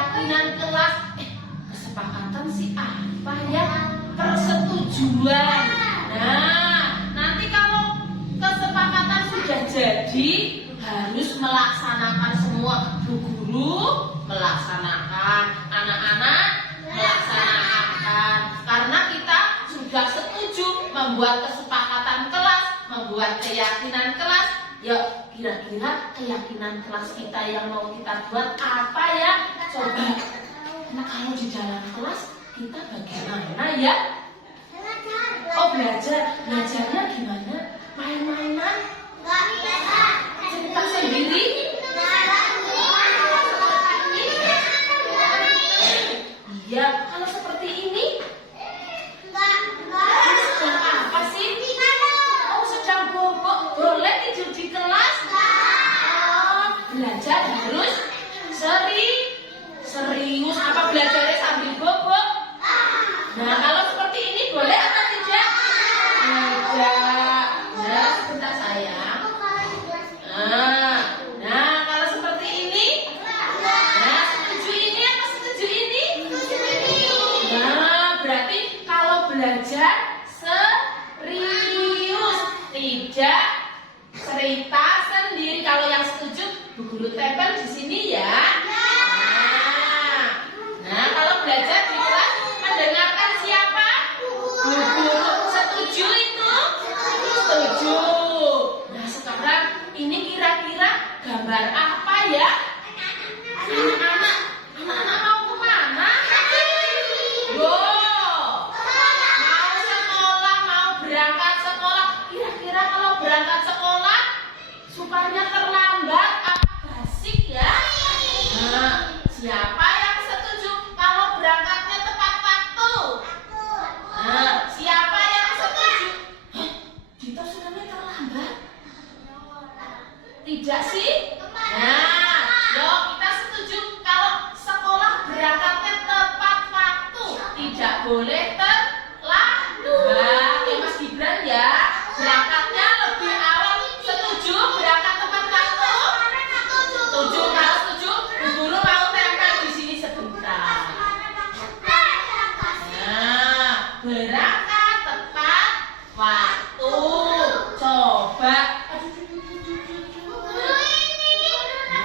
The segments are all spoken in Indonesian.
keyakinan kelas. Kesepakatan sih apa ya? Persetujuan. Nah, nanti kalau kesepakatan sudah jadi, harus melaksanakan semua. Bu guru melaksanakan, anak-anak melaksanakan. Karena kita sudah setuju membuat kesepakatan kelas, membuat keyakinan kelas. Yuk, kira-kira keyakinan kelas kita yang mau kita buat apa ya? Coba. Nah, kalau di dalam kelas kita bagaimana ya? Oh, belajarnya gimana? Main-mainan? Nggak bisa. Cerita sendiri? Iya, kalau seperti ini? Sedang apa sih? Oh, sedang bobok. Boleh tidur di kelas? Oh, belajar harus serius. Apa belajarnya sambil bobok? Nah, kalau seperti ini boleh atau tidak? Tidak. Nah, sebentar sayang. Nah, kalau seperti ini? Nah, setuju ini apa setuju ini? Nah, berarti kalau belajar serius, tidak cerita sendiri. Kalau yang setuju, Bu Guru tempel di sini ya. Nah, kalau belajar di kelas mendengarkan siapa? Bu Guru. Setuju itu? Setuju. Nah, sekarang ini kira-kira gambar apa ya? Anak-anak mau kemana? Wow, mau sekolah, mau berangkat sekolah. Kira-kira kalau berangkat sekolah, sukanya terlambat apa asik ya? Nah, siapa yang setuju kalau berangkatnya tepat waktu? Nah, siapa yang setuju? Dito sukanya terlambat? Tidak sih? Nah, yuk kita setuju kalau sekolah berangkatnya tepat waktu, tidak boleh terlambat. Ya Mas Gibran ya, berangkatnya lebih awal. Setuju berangkat tepat waktu? Setuju. Kalau setuju, Bu Guru mau tempel di sini sebentar. Nah, berangkat tepat waktu. Coba.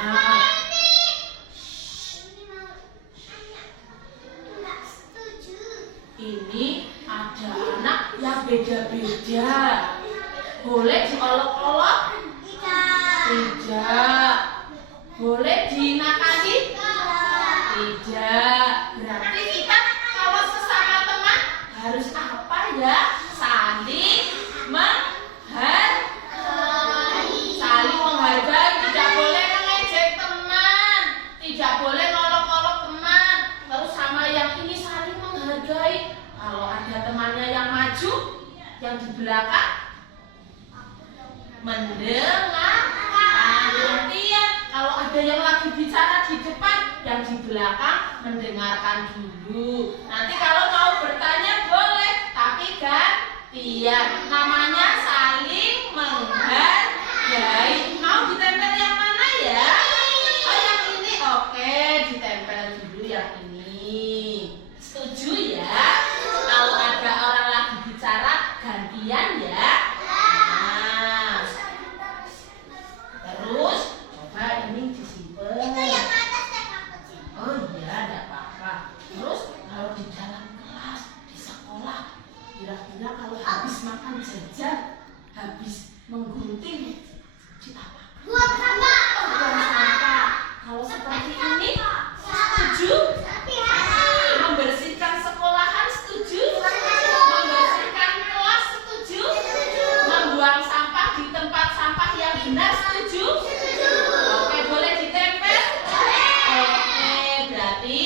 Nah, ini ada anak yang beda-beda. Boleh diolok-olok? Tidak. Boleh dinakali? Tidak. Berarti kita kalau sesama teman harus apa ya? Saling menghargai. Tidak boleh mengejek teman. Tidak boleh ngolok-olok teman. Terus sama yang ini saling menghargai. Kalau ada temannya yang maju, yang di belakang mendengarkan. Perhatian, kalau ada yang lagi bicara di depan, yang di belakang mendengarkan dulu. Nanti kalau mau bertanya boleh, tapi gantian. Namanya saling menghargai. Mau ditempel yang mana ya? Oh, yang ini. Oke, ditempel dulu yang ini. Setuju ya? Kalau ada orang lagi bicara, gantian ya. Nah, terus coba ini disimpan. Oh iya, tidak apa-apa. Terus kalau di dalam kelas, di sekolah, kira-kira kalau habis makan jajan, habis menggunting, kita apa? Buang sampah. Kalau seperti ini, setuju? Membersihkan sekolahan, setuju? Membersihkan kelas, setuju? Membuang sampah di tempat sampah yang benar, setuju? Oke, boleh ditempel? Oke, berarti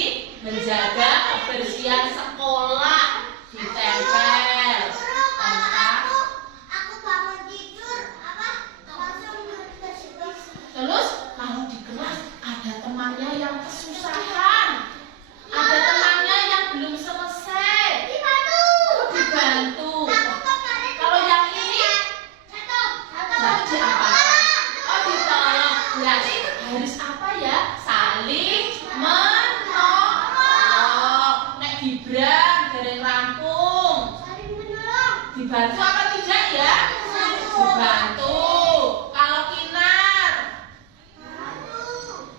menjaga kebersihan sekolah ditempel. Aku bangun tidur langsung bersih-bersih. Terus kalau di kelas ada temannya yang kesusahan, ada temannya yang belum selesai, dibantu. Kalau yang ini jadi apa? Oh, ditolong. Berarti harus apa ya? Saling menolong. dibantu apa tidak ya? Dibantu. Kalau kinar,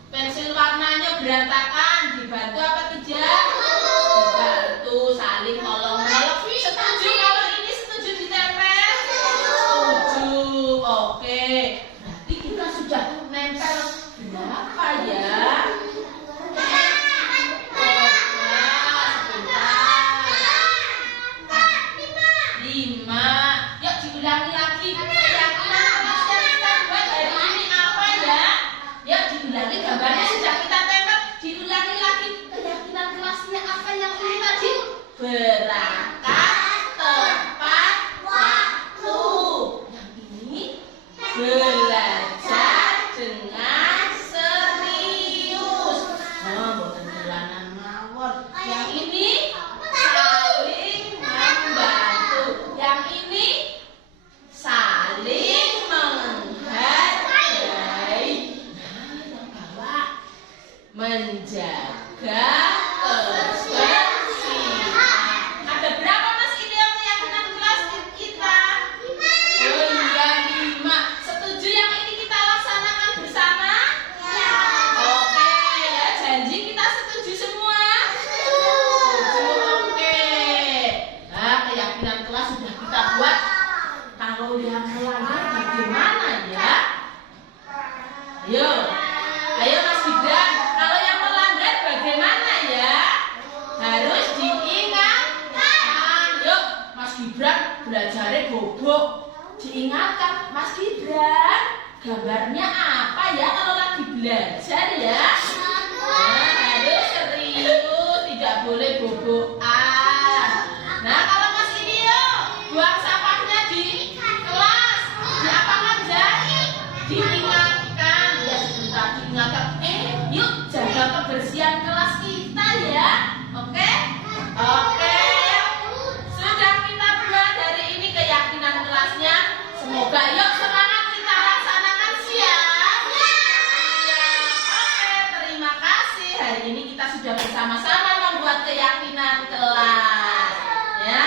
pensil warnanya berantakan, dibantu apa tidak? Dibantu, saling tolong menolong. Setuju kalau ini setuju ditempel? Setuju. Oke. Berarti kita sudah nempel berapa ya? Ulangi lagi keyakinan kelas yang kita buat hari ini apa ya? Yuk diulangi, gambarnya sudah kita tempel. Diulangi lagi keyakinan kelasnya apa yang ini tadi? Berangkat tepat waktu. Yang ini belajar dengan serius. Oh, boten dolanan mawon. Yang ini saling membantu. Yang ini saling menghargai. Nah, yang bawah menjaga kebersihan. Ada berapa mas ini yang keyakinan kelas kita? 5. Setuju yang ini kita laksanakan bersama? Ya. Oke ya, janji kita setuju semua? Setuju. Oke. Nah, keyakinan kelas sudah kita buat. Kalau yang melanggar bagaimana ya? Ayo Mas Gibran. Kalau yang melanggar bagaimana ya? Harus diingatkan. Yuk Mas Gibran, belajarnya bobok. Diingatkan Mas Gibran, gambarnya apa ya kalau lagi belajar ya? Nah, harus serius, tidak boleh bobokan. Nah, kalau Mas ini yuk, buang sampahnya di kelas. Diapakan jari? Diingatkan. Ya sebentar diingatkan. Yuk jaga kebersihan kelas kita ya. Oke? Oke. Sudah kita buat hari ini keyakinan kelasnya. Semoga yuk semangat kita laksanakan siap. Oke, terima kasih. Hari ini kita sudah bersama-sama membuat keyakinan kelas. Ya.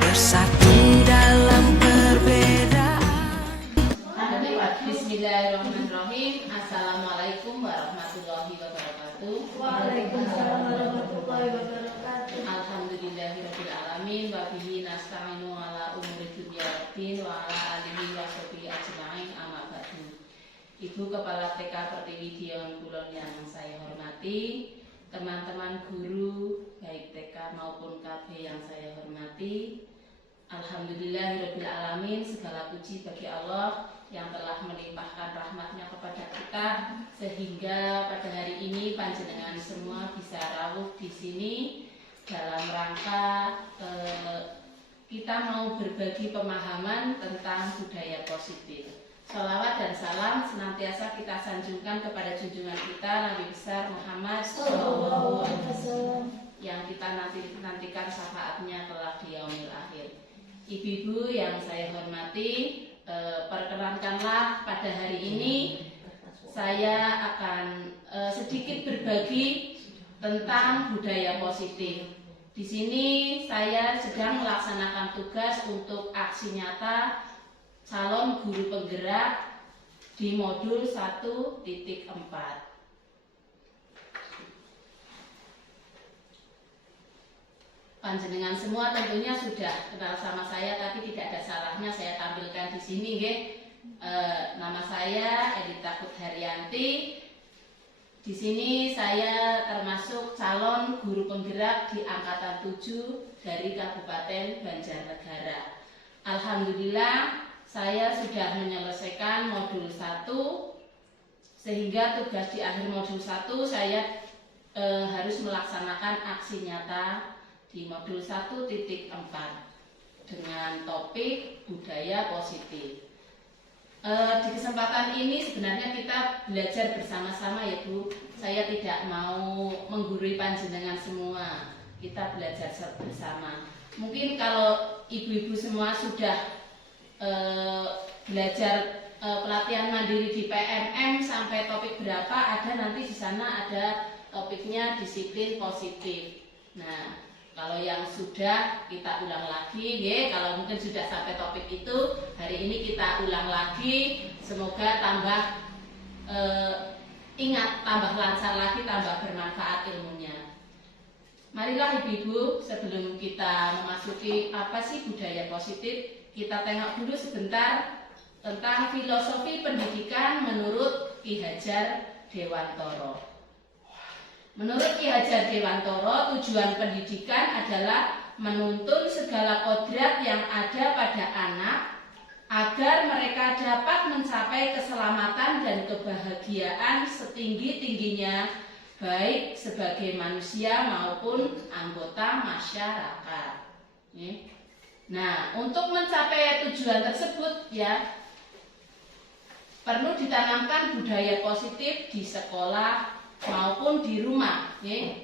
Bersatu dalam perbedaan. Bismillahirrahmanirrahim. Assalamualaikum warahmatullahi wabarakatuh. Waalaikumsalam warahmatullahi wabarakatuh. Alhamdulillahirabbil alamin wa bihi nasta'inu ala umuri dunya waddin wa ala alihi wa sahbihi ajmain amma ba'du. Ibu Kepala TK Pertiwi Dion Kulon yang saya hormati, teman-teman guru baik TK maupun KB yang saya hormati. Alhamdulillahirabbil alamin, segala puji bagi Allah yang telah melimpahkan rahmatnya kepada kita sehingga pada hari ini panjenengan semua bisa rawuh di sini dalam rangka kita mau berbagi pemahaman tentang budaya positif. Sholawat dan salam senantiasa kita sanjungkan kepada junjungan kita Nabi besar Muhammad SAW yang kita nantikan syafaatnya kelak di yaumil akhir. Ibu-ibu yang saya hormati, perkenankanlah pada hari ini saya akan sedikit berbagi tentang budaya positif. Di sini saya sedang melaksanakan tugas untuk aksi nyata calon guru penggerak di modul 1.4. Panjenengan semua tentunya sudah kenal sama saya, tapi tidak ada salahnya saya tampilkan di sini, nggih. Nama saya Elita Kudharyanti. Di sini saya termasuk calon guru penggerak di angkatan 7 dari Kabupaten Banjarnegara. Alhamdulillah saya sudah menyelesaikan modul 1, sehingga tugas di akhir modul 1 saya harus melaksanakan aksi nyata di modul 1.4 dengan topik budaya positif. Di kesempatan ini sebenarnya kita belajar bersama-sama ya Bu. Saya tidak mau menggurui panjenengan semua. Kita belajar bersama. Mungkin kalau ibu-ibu semua sudah belajar pelatihan mandiri di PMM sampai topik berapa, ada nanti di sana ada topiknya disiplin positif. Nah, Kalau yang sudah kita ulang lagi, ya. Kalau mungkin sudah sampai topik itu, hari ini kita ulang lagi. Semoga tambah ingat, tambah lancar lagi, tambah bermanfaat ilmunya. Marilah ibu-ibu, sebelum kita memasuki apa sih budaya positif, kita tengok dulu sebentar tentang filosofi pendidikan menurut Ki Hajar Dewantoro. Menurut Ki Hajar Dewantoro, tujuan pendidikan adalah menuntun segala kodrat yang ada pada anak agar mereka dapat mencapai keselamatan dan kebahagiaan setinggi-tingginya, baik sebagai manusia maupun anggota masyarakat. Nah, untuk mencapai tujuan tersebut ya perlu ditanamkan budaya positif di sekolah maupun di rumah.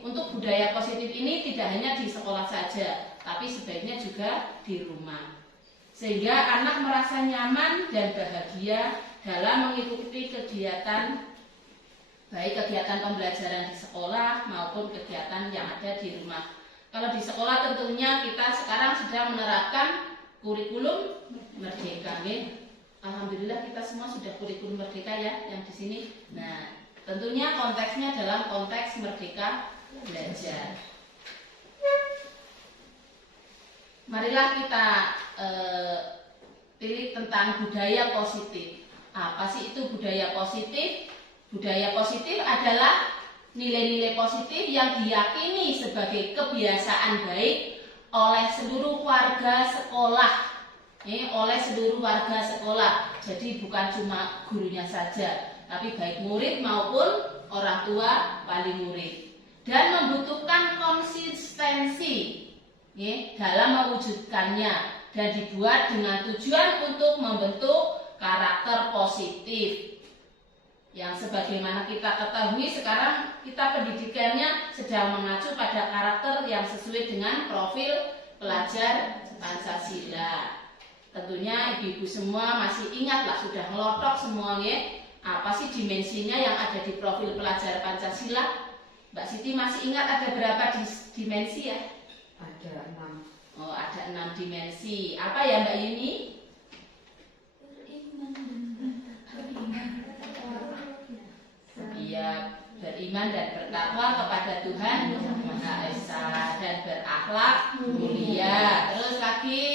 Untuk budaya positif ini tidak hanya di sekolah saja, tapi sebaiknya juga di rumah. Sehingga anak merasa nyaman dan bahagia dalam mengikuti kegiatan, baik kegiatan pembelajaran di sekolah maupun kegiatan yang ada di rumah. Kalau di sekolah tentunya kita sekarang sudah menerapkan kurikulum merdeka. Alhamdulillah kita semua sudah kurikulum merdeka ya yang di sini. Nah, tentunya konteksnya dalam konteks merdeka belajar. Marilah kita pilih tentang budaya positif. Apa sih itu budaya positif? Budaya positif adalah nilai-nilai positif yang diyakini sebagai kebiasaan baik oleh seluruh warga sekolah. Oleh seluruh warga sekolah. Jadi bukan cuma gurunya saja, tapi baik murid maupun orang tua wali murid, dan membutuhkan konsistensi dalam mewujudkannya dan dibuat dengan tujuan untuk membentuk karakter positif yang sebagaimana kita ketahui sekarang kita pendidikannya sedang mengacu pada karakter yang sesuai dengan profil pelajar Pancasila. Tentunya ibu-ibu semua masih ingatlah, sudah ngelotok semua apa sih dimensinya yang ada di profil pelajar Pancasila? Mbak Siti masih ingat ada berapa dimensi ya? Ada 6. Oh, ada 6 dimensi. Apa ya Mbak Yuni? Iya, beriman dan bertakwa kepada Tuhan Maha Esa dan berakhlak mulia. Terus lagi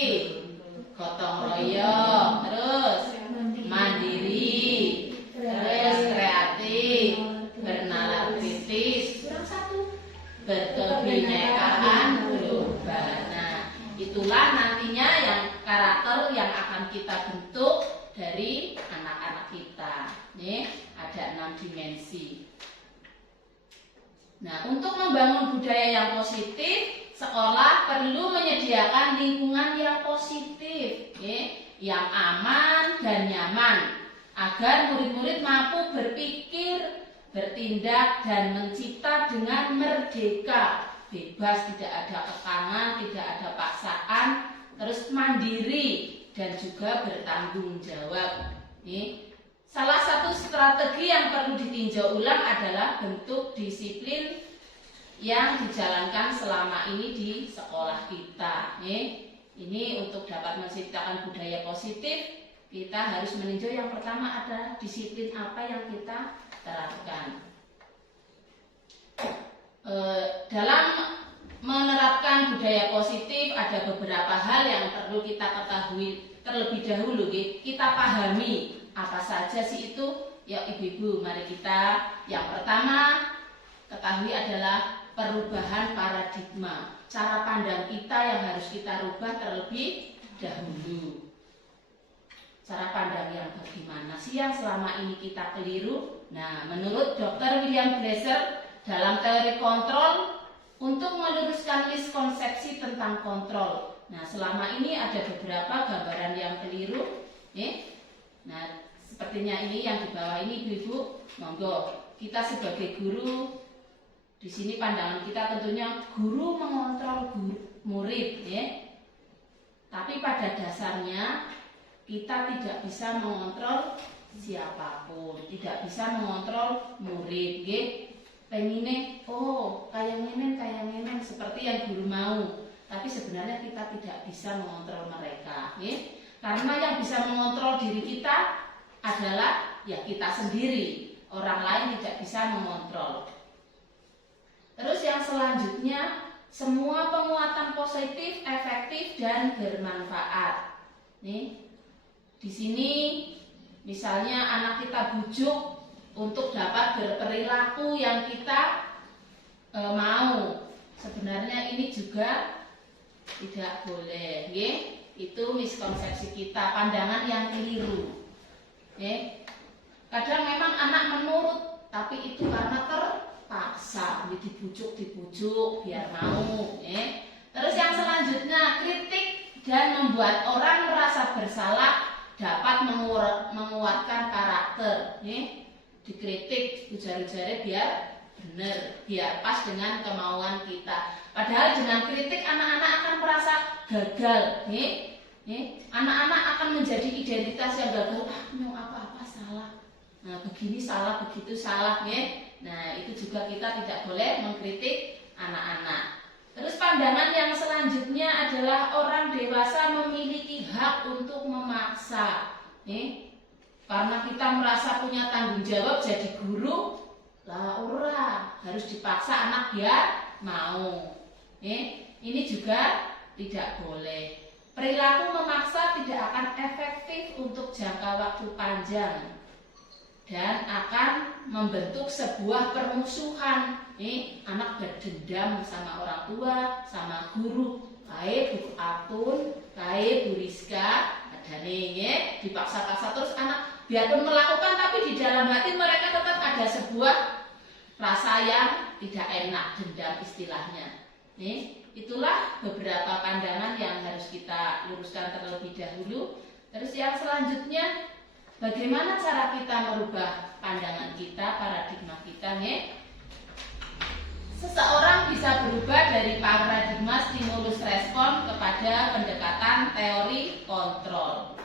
gotong royong, terus mandiri, terus kreatif, bernalar kritis, berkebinekaan global. Nah, itulah nantinya yang karakter yang akan kita bentuk dari anak-anak kita. Ada 6 dimensi. Nah, untuk membangun budaya yang positif, sekolah perlu menyediakan lingkungan yang positif, yang aman dan nyaman, agar murid-murid mampu berpikir, bertindak, dan mencipta dengan merdeka, bebas, tidak ada kekangan, tidak ada paksaan, terus mandiri dan juga bertanggung jawab. Salah satu strategi yang perlu ditinjau ulang adalah bentuk disiplin yang dijalankan selama ini di sekolah kita. Ini untuk dapat menciptakan budaya positif, kita harus meninjau yang pertama ada disiplin apa yang kita terapkan. Dalam menerapkan budaya positif ada beberapa hal yang perlu kita ketahui terlebih dahulu. Kita pahami apa saja sih itu? Ya ibu-ibu, mari kita yang pertama ketahui adalah perubahan paradigma. Cara pandang kita yang harus kita rubah terlebih dahulu. Cara pandang yang bagaimana sih yang selama ini kita keliru? Nah, menurut Dr. William Glasser dalam teori kontrol, untuk meluruskan miskonsepsi tentang kontrol. Nah, selama ini ada beberapa gambaran yang keliru. Nah, sepertinya ini yang di bawah ini ibu-ibu, monggo kita sebagai guru di sini pandangan kita tentunya guru mengontrol murid, Tapi pada dasarnya kita tidak bisa mengontrol siapapun, tidak bisa mengontrol murid, Pengine, oh kayak ngenen, seperti yang guru mau. Tapi sebenarnya kita tidak bisa mengontrol mereka, karena yang bisa mengontrol diri kita adalah ya kita sendiri. Orang lain tidak bisa mengontrol. Terus yang selanjutnya, semua penguatan positif, efektif dan bermanfaat. Nih, di sini misalnya anak kita bujuk untuk dapat berperilaku yang kita mau. Sebenarnya ini juga tidak boleh, itu miskonsepsi kita, pandangan yang keliru. Kadang memang anak menurut, tapi itu karena terpaksa, dibujuk biar mau. Terus yang selanjutnya, kritik dan membuat orang merasa bersalah dapat menguatkan karakter. Dikritik, ujar-ujarnya biar benar, biar pas dengan kemauan kita. Padahal dengan kritik anak-anak akan merasa gagal. Anak-anak akan menjadi identitas yang gagal. Mau apa-apa salah. Nah, begini salah, begitu salah. Nah, itu juga kita tidak boleh mengkritik anak-anak. Terus pandangan yang selanjutnya adalah orang dewasa memiliki hak untuk memaksa. Karena kita merasa punya tanggung jawab jadi guru, lah ora harus dipaksa anak biar mau. Ini juga tidak boleh. Perilaku memaksa tidak akan efektif untuk jangka waktu panjang dan akan membentuk sebuah permusuhan. Anak berdendam sama orang tua, sama guru. Kayak Bu Atun, kayak Bu Rizka, ada nih, dipaksa-paksa terus anak biarpun melakukan, tapi di dalam hati mereka tetap ada sebuah rasa yang tidak enak, dendam istilahnya. Itulah beberapa pandangan yang harus kita luruskan terlebih dahulu. Terus yang selanjutnya, bagaimana cara kita merubah pandangan kita, paradigma kita? Seseorang bisa berubah dari paradigma stimulus respon kepada pendekatan teori kontrol.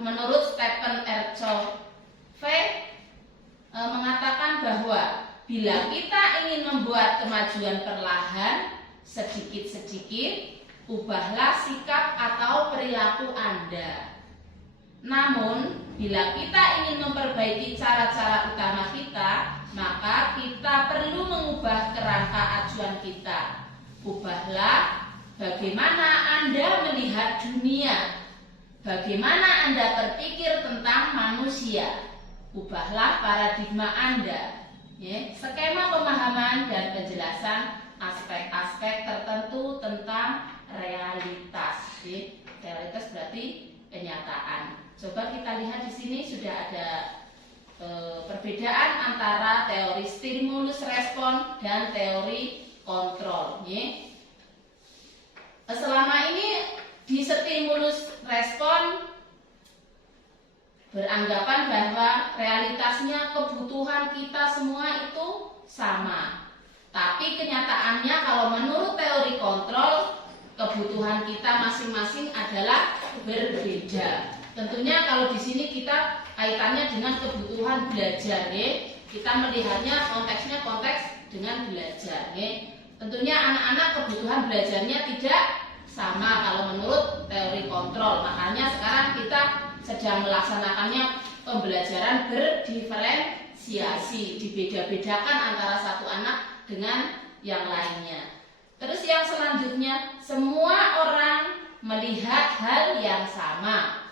Menurut Stephen R. Covey mengatakan bahwa bila kita ingin membuat kemajuan perlahan, sedikit-sedikit, ubahlah sikap atau perilaku Anda. Namun, bila kita ingin memperbaiki cara-cara utama kita, maka kita perlu mengubah kerangka acuan kita. Ubahlah bagaimana Anda melihat dunia, bagaimana Anda berpikir tentang manusia. Ubahlah paradigma Anda. Skema pemahaman dan penjelasan aspek-aspek tertentu tentang realitas. Realitas berarti kenyataan. Coba kita lihat di sini sudah ada perbedaan antara teori stimulus respon dan teori kontrol. Selama ini di stimulus respon beranggapan bahwa realitasnya kebutuhan kita semua itu sama. Tapi kenyataannya kalau menurut teori kontrol, kebutuhan kita masing-masing adalah berbeda. Tentunya kalau di sini kita kaitannya dengan kebutuhan belajar, kita melihatnya konteksnya konteks dengan belajar. Tentunya anak-anak kebutuhan belajarnya tidak sama kalau menurut teori kontrol. Makanya sekarang kita sedang melaksanakannya pembelajaran berdiferensiasi, dibeda-bedakan antara satu anak dengan yang lainnya. Terus yang selanjutnya, semua orang melihat hal yang sama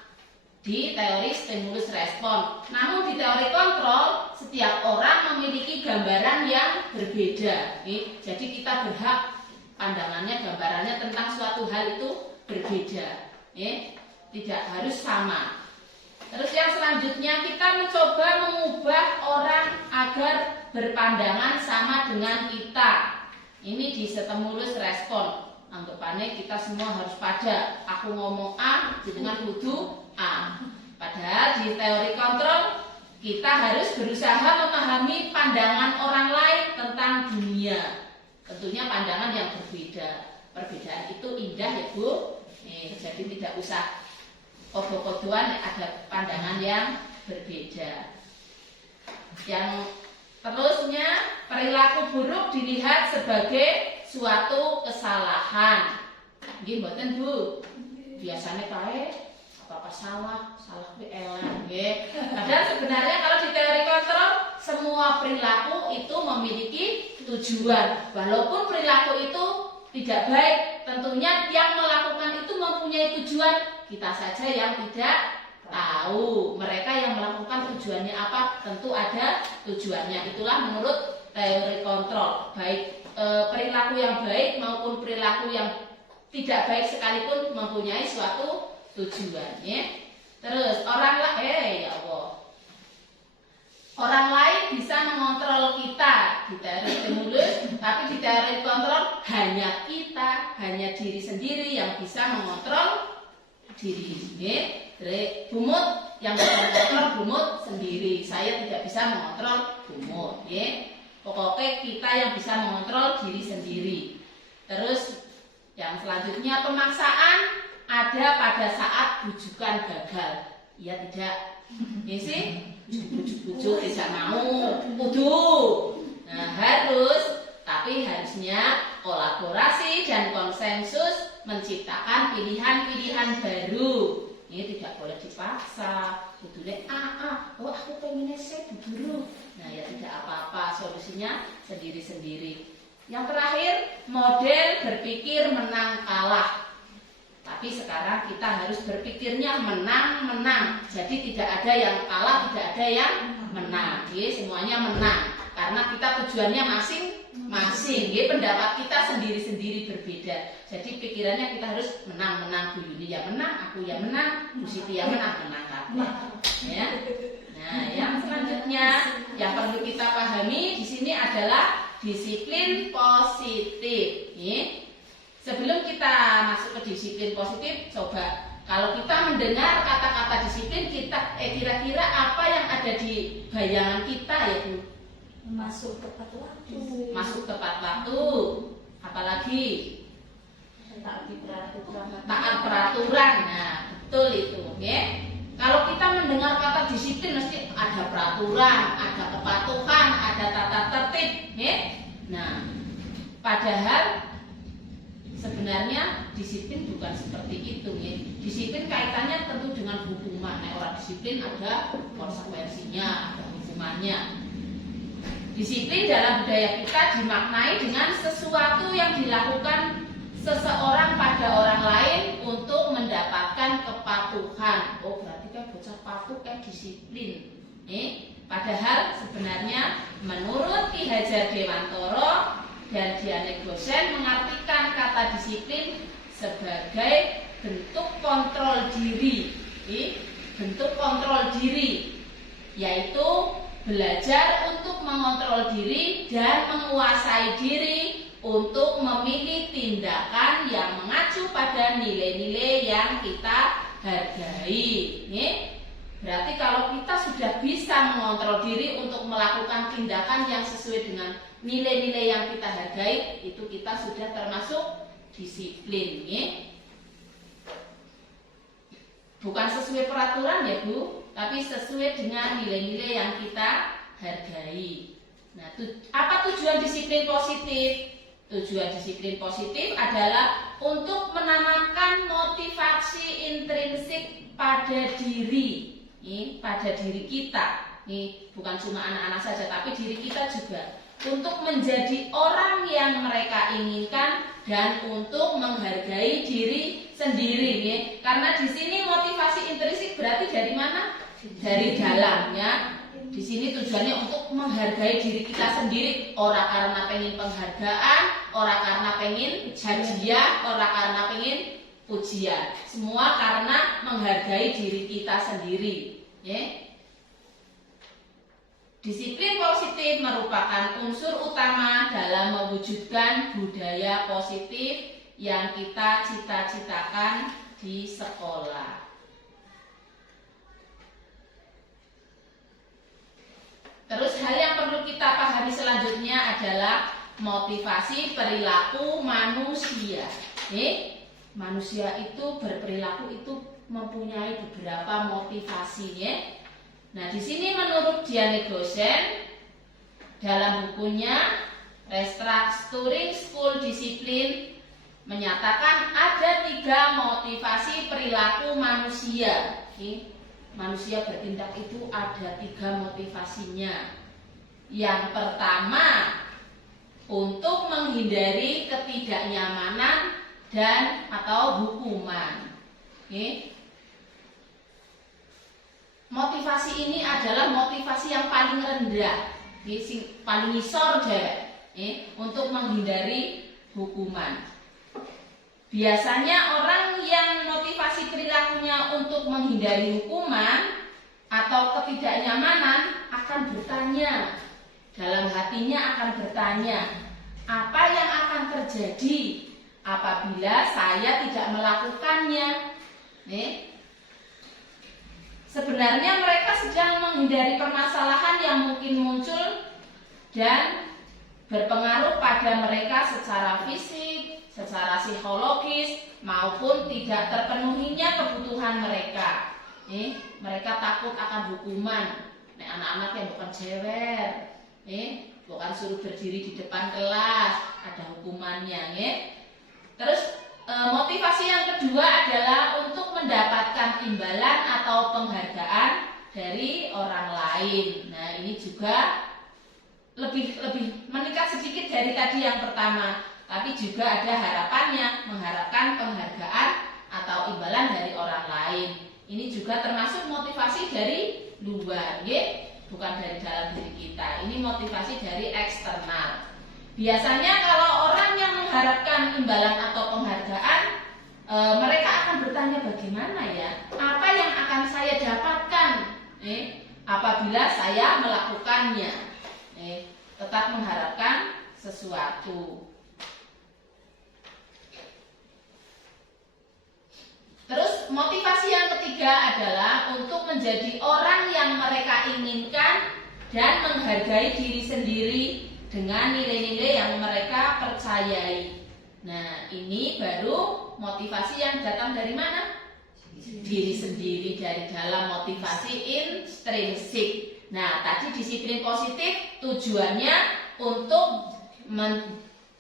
di teori stimulus respon. Namun di teori kontrol, setiap orang memiliki gambaran yang berbeda. Jadi kita berhak pandangannya, gambarannya tentang suatu hal itu berbeda. Tidak harus sama. Terus yang selanjutnya, kita mencoba mengubah orang agar berpandangan sama dengan kita. Ini di stimulus respon. Anggapannya kita semua harus pada. Aku ngomong A, dengan kudu A. Padahal di teori kontrol, kita harus berusaha memahami pandangan orang lain tentang dunia. Tentunya pandangan yang berbeda. Perbedaan itu indah ya Bu. Jadi tidak usah kode-kodean, ada pandangan yang berbeda. Yang terusnya, perilaku buruk dilihat sebagai suatu kesalahan. Nggih mboten Bu? Biasanya kae apa salah kuwi elek nggih. Padahal sebenarnya kalau di teori kontrol semua perilaku itu memiliki tujuan. Walaupun perilaku itu tidak baik, tentunya yang melakukan itu mempunyai tujuan. Kita saja yang tidak tahu. Mereka yang melakukan tujuannya apa, tentu ada tujuannya. Itulah menurut teori kontrol. Baik perilaku yang baik maupun perilaku yang tidak baik sekalipun mempunyai suatu tujuan. Ya. Terus orang lain bisa mengontrol kita di teori stimulus, tapi di teori kontrol hanya kita, hanya diri sendiri yang bisa mengontrol diri. Bumut yang bisa mengontrol bumut sendiri. Saya tidak bisa mengontrol bumut. Pokoknya kita yang bisa mengontrol diri sendiri. Terus yang selanjutnya pemaksaan ada pada saat bujukan gagal. Iya tidak? Ya sih? Bujuk-bujuk tidak mau. Kudu. Nah harus, tapi harusnya kolaborasi dan konsensus menciptakan pilihan-pilihan baru. Ini tidak boleh dipaksa. Kudune oh aku pengennya saya dulu. Nah ya tidak apa-apa, solusinya sendiri-sendiri. Yang terakhir, model berpikir menang kalah. Tapi sekarang kita harus berpikirnya menang-menang. Jadi tidak ada yang kalah, tidak ada yang menang. Semuanya menang. Karena kita tujuannya masing-masing. Pendapat kita sendiri-sendiri berbeda. Jadi pikirannya kita harus menang-menang. Bu Yuni ya menang, aku ya menang, Bu Siti ya menang kabeh. Ya. Nah, yang selanjutnya yang perlu kita pahami di sini adalah disiplin positif. Sebelum kita masuk ke disiplin positif, coba kalau kita mendengar kata-kata disiplin, kita kira-kira apa yang ada di bayangan kita ya Bu? Masuk tepat waktu. Masuk tepat waktu. Apalagi taat peraturan. Nah, betul itu, ya. Kalau kita mendengar kata disiplin mesti ada peraturan, ada kepatuhan, ada tata tertib, ya. Nah, padahal sebenarnya disiplin bukan seperti itu, ya. Disiplin kaitannya tentu dengan hukuman. Nah, orang disiplin ada konsekuensinya, ada hukumannya. Disiplin dalam budaya kita dimaknai dengan sesuatu yang dilakukan seseorang pada orang lain untuk mendapatkan kepatuhan. Oh, berarti kan bocah patuh kan disiplin. Padahal sebenarnya menurut Ki Hajar Dewantara dan Diane Gosen mengartikan kata disiplin sebagai bentuk kontrol diri. Bentuk kontrol diri yaitu belajar untuk mengontrol diri dan menguasai diri untuk memilih tindakan yang mengacu pada nilai-nilai yang kita hargai. Berarti kalau kita sudah bisa mengontrol diri untuk melakukan tindakan yang sesuai dengan nilai-nilai yang kita hargai, itu kita sudah termasuk disiplin. Bukan sesuai peraturan ya Bu, tapi sesuai dengan nilai-nilai yang kita hargai. Nah, apa tujuan disiplin positif? Tujuan disiplin positif adalah untuk menanamkan motivasi intrinsik pada diri, pada diri kita. Bukan cuma anak-anak saja, tapi diri kita juga. Untuk menjadi orang yang mereka inginkan dan untuk menghargai diri sendiri. Karena di sini motivasi intrinsik berarti dari mana? Dari dalamnya. Di sini tujuannya untuk menghargai diri kita sendiri. Ora karena pengen penghargaan, ora karena pengen hadiah, ora karena pengen pujian. Semua karena menghargai diri kita sendiri. Disiplin positif merupakan unsur utama dalam mewujudkan budaya positif yang kita cita-citakan di sekolah. Terus hal yang perlu kita pahami selanjutnya adalah motivasi perilaku manusia. Manusia itu berperilaku itu mempunyai beberapa motivasi. Nah, di sini menurut Diane Gosen dalam bukunya Restructuring School Discipline menyatakan ada 3 motivasi perilaku manusia. Manusia bertindak itu ada 3 motivasinya. Yang pertama, untuk menghindari ketidaknyamanan dan atau hukuman. Motivasi ini adalah motivasi yang paling rendah, paling ngisor untuk menghindari hukuman. Biasanya orang yang motivasi perilakunya untuk menghindari hukuman atau ketidaknyamanan akan bertanya, dalam hatinya akan bertanya, apa yang akan terjadi apabila saya tidak melakukannya? Sebenarnya mereka sedang menghindari permasalahan yang mungkin muncul dan berpengaruh pada mereka secara fisik, secara psikologis, maupun tidak terpenuhinya kebutuhan mereka. Mereka takut akan hukuman. Anak-anak yang bukan jewer, bukan suruh berdiri di depan kelas, ada hukumannya. Terus motivasi yang kedua adalah untuk mendapatkan imbalan atau penghargaan dari orang lain. Nah, ini juga lebih meningkat sedikit dari tadi yang pertama, tapi juga ada harapannya, mengharapkan penghargaan atau imbalan dari orang lain. Ini juga termasuk motivasi dari luar, bukan dari dalam diri kita. Ini motivasi dari eksternal. Biasanya kalau orang yang mengharapkan imbalan atau penghargaan, mereka akan bertanya, bagaimana ya? Apa yang akan saya dapatkan apabila saya melakukannya? Tetap mengharapkan sesuatu. Terus motivasi yang ketiga adalah untuk menjadi orang yang mereka inginkan dan menghargai diri sendiri dengan nilai-nilai yang mereka percayai. Nah, ini baru motivasi yang datang dari mana? Diri sendiri, dari dalam motivasi intrinsik. Nah, tadi disiplin positif tujuannya untuk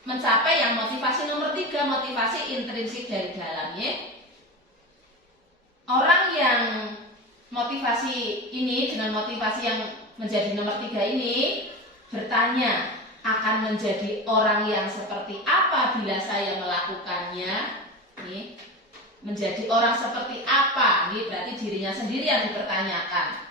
mencapai yang motivasi nomor 3, motivasi intrinsik dari dalamnya. Orang yang motivasi ini dengan motivasi yang menjadi nomor 3 ini bertanya, akan menjadi orang yang seperti apa bila saya melakukannya? Menjadi orang seperti apa? Berarti dirinya sendiri yang dipertanyakan.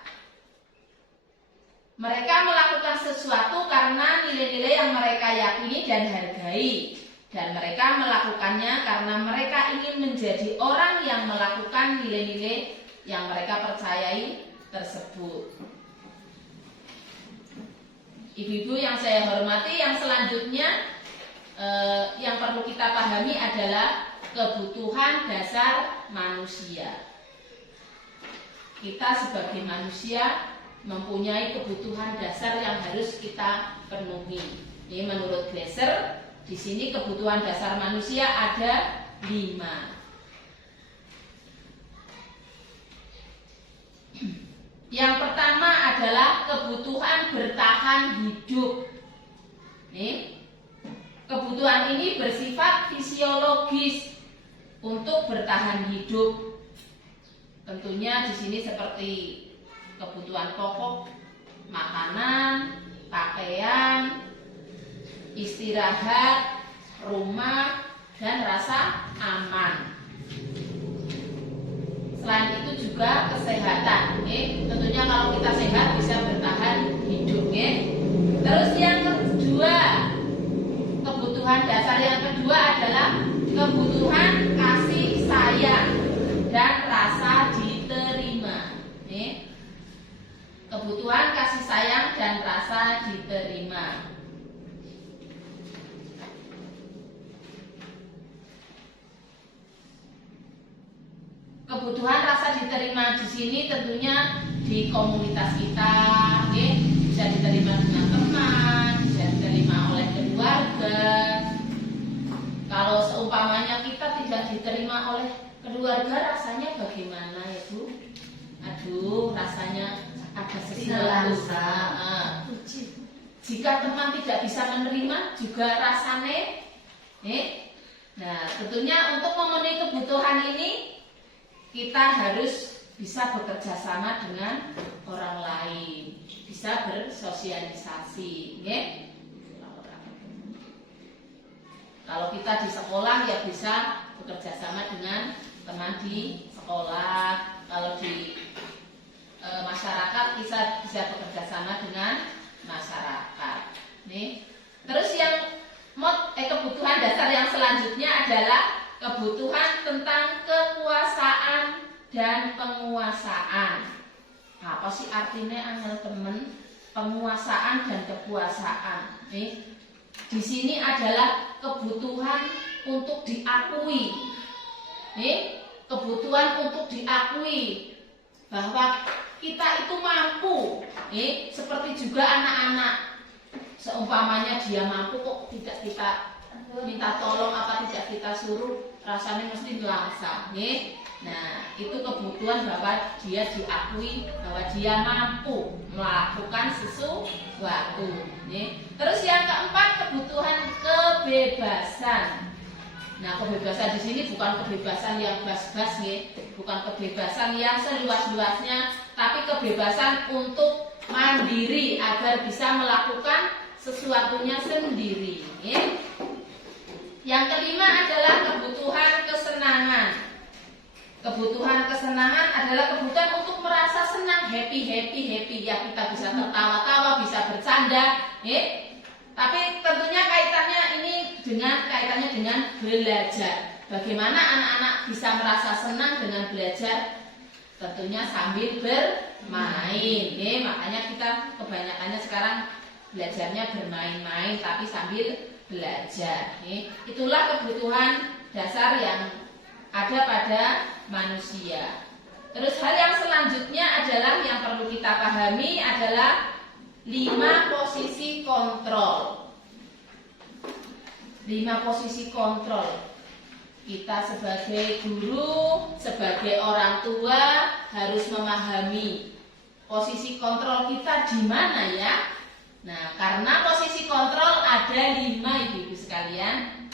Mereka melakukan sesuatu karena nilai-nilai yang mereka yakini dan hargai. Dan mereka melakukannya karena mereka ingin menjadi orang yang melakukan nilai-nilai yang mereka percayai tersebut. Ibu-ibu yang saya hormati, yang selanjutnya yang perlu kita pahami adalah kebutuhan dasar manusia. Kita sebagai manusia mempunyai kebutuhan dasar yang harus kita penuhi. Ini menurut Glasser, di sini kebutuhan dasar manusia ada 5. Yang pertama adalah kebutuhan bertahan hidup. Kebutuhan ini bersifat fisiologis untuk bertahan hidup. Tentunya di sini seperti kebutuhan pokok, makanan, pakaian, istirahat, rumah, dan rasa aman. Selain itu juga kesehatan. Tentunya kalau kita sehat bisa bertahan hidup. Terus yang kedua, kebutuhan dasar yang kedua adalah kebutuhan kasih sayang dan rasa diterima. Kebutuhan kasih sayang dan rasa diterima. Kebutuhan rasa diterima di sini tentunya di komunitas kita, bisa diterima dengan teman, bisa diterima oleh keluarga. Kalau seumpamanya kita tidak diterima oleh keluarga, rasanya bagaimana ya Bu? Aduh, rasanya ada sesuatu. jika teman tidak bisa menerima juga rasane. Nah, tentunya untuk memenuhi kebutuhan ini kita harus bisa bekerja sama dengan orang lain, bisa bersosialisasi. Kalau kita di sekolah ya bisa bekerja sama dengan teman di sekolah. Kalau di masyarakat bisa bekerja sama dengan masyarakat. Terus yang kebutuhan dasar yang selanjutnya adalah kebutuhan tentang kekuasaan dan penguasaan. Apa sih artinya teman? Penguasaan dan kekuasaan. Di sini adalah kebutuhan untuk diakui. Kebutuhan untuk diakui bahwa kita itu mampu. Seperti juga anak-anak. Seumpamanya dia mampu kok tidak kita minta tolong apa tidak kita suruh, rasanya mesti langsung. Nah, itu kebutuhan bahwa dia diakui bahwa dia mampu melakukan sesuatu. Terus yang keempat, kebutuhan kebebasan. Nah, kebebasan di sini bukan kebebasan yang bebas-bebas, bukan kebebasan yang seluas-luasnya, tapi kebebasan untuk mandiri agar bisa melakukan sesuatunya sendiri. Yang kelima adalah kebutuhan kesenangan. Kebutuhan kesenangan adalah kebutuhan untuk merasa senang, happy. Ya, kita bisa tertawa-tawa, bisa bercanda. Tapi tentunya kaitannya dengan belajar. Bagaimana anak-anak bisa merasa senang dengan belajar? Tentunya sambil bermain. Makanya kita kebanyakannya sekarang belajarnya bermain-main tapi sambil belajar. Itulah kebutuhan dasar yang ada pada manusia. Terus hal yang selanjutnya adalah yang perlu kita pahami adalah 5 posisi kontrol. 5 posisi kontrol. Kita sebagai guru, sebagai orang tua harus memahami posisi kontrol kita di mana ya. Nah, karena posisi kontrol ada 5 ibu-ibu sekalian.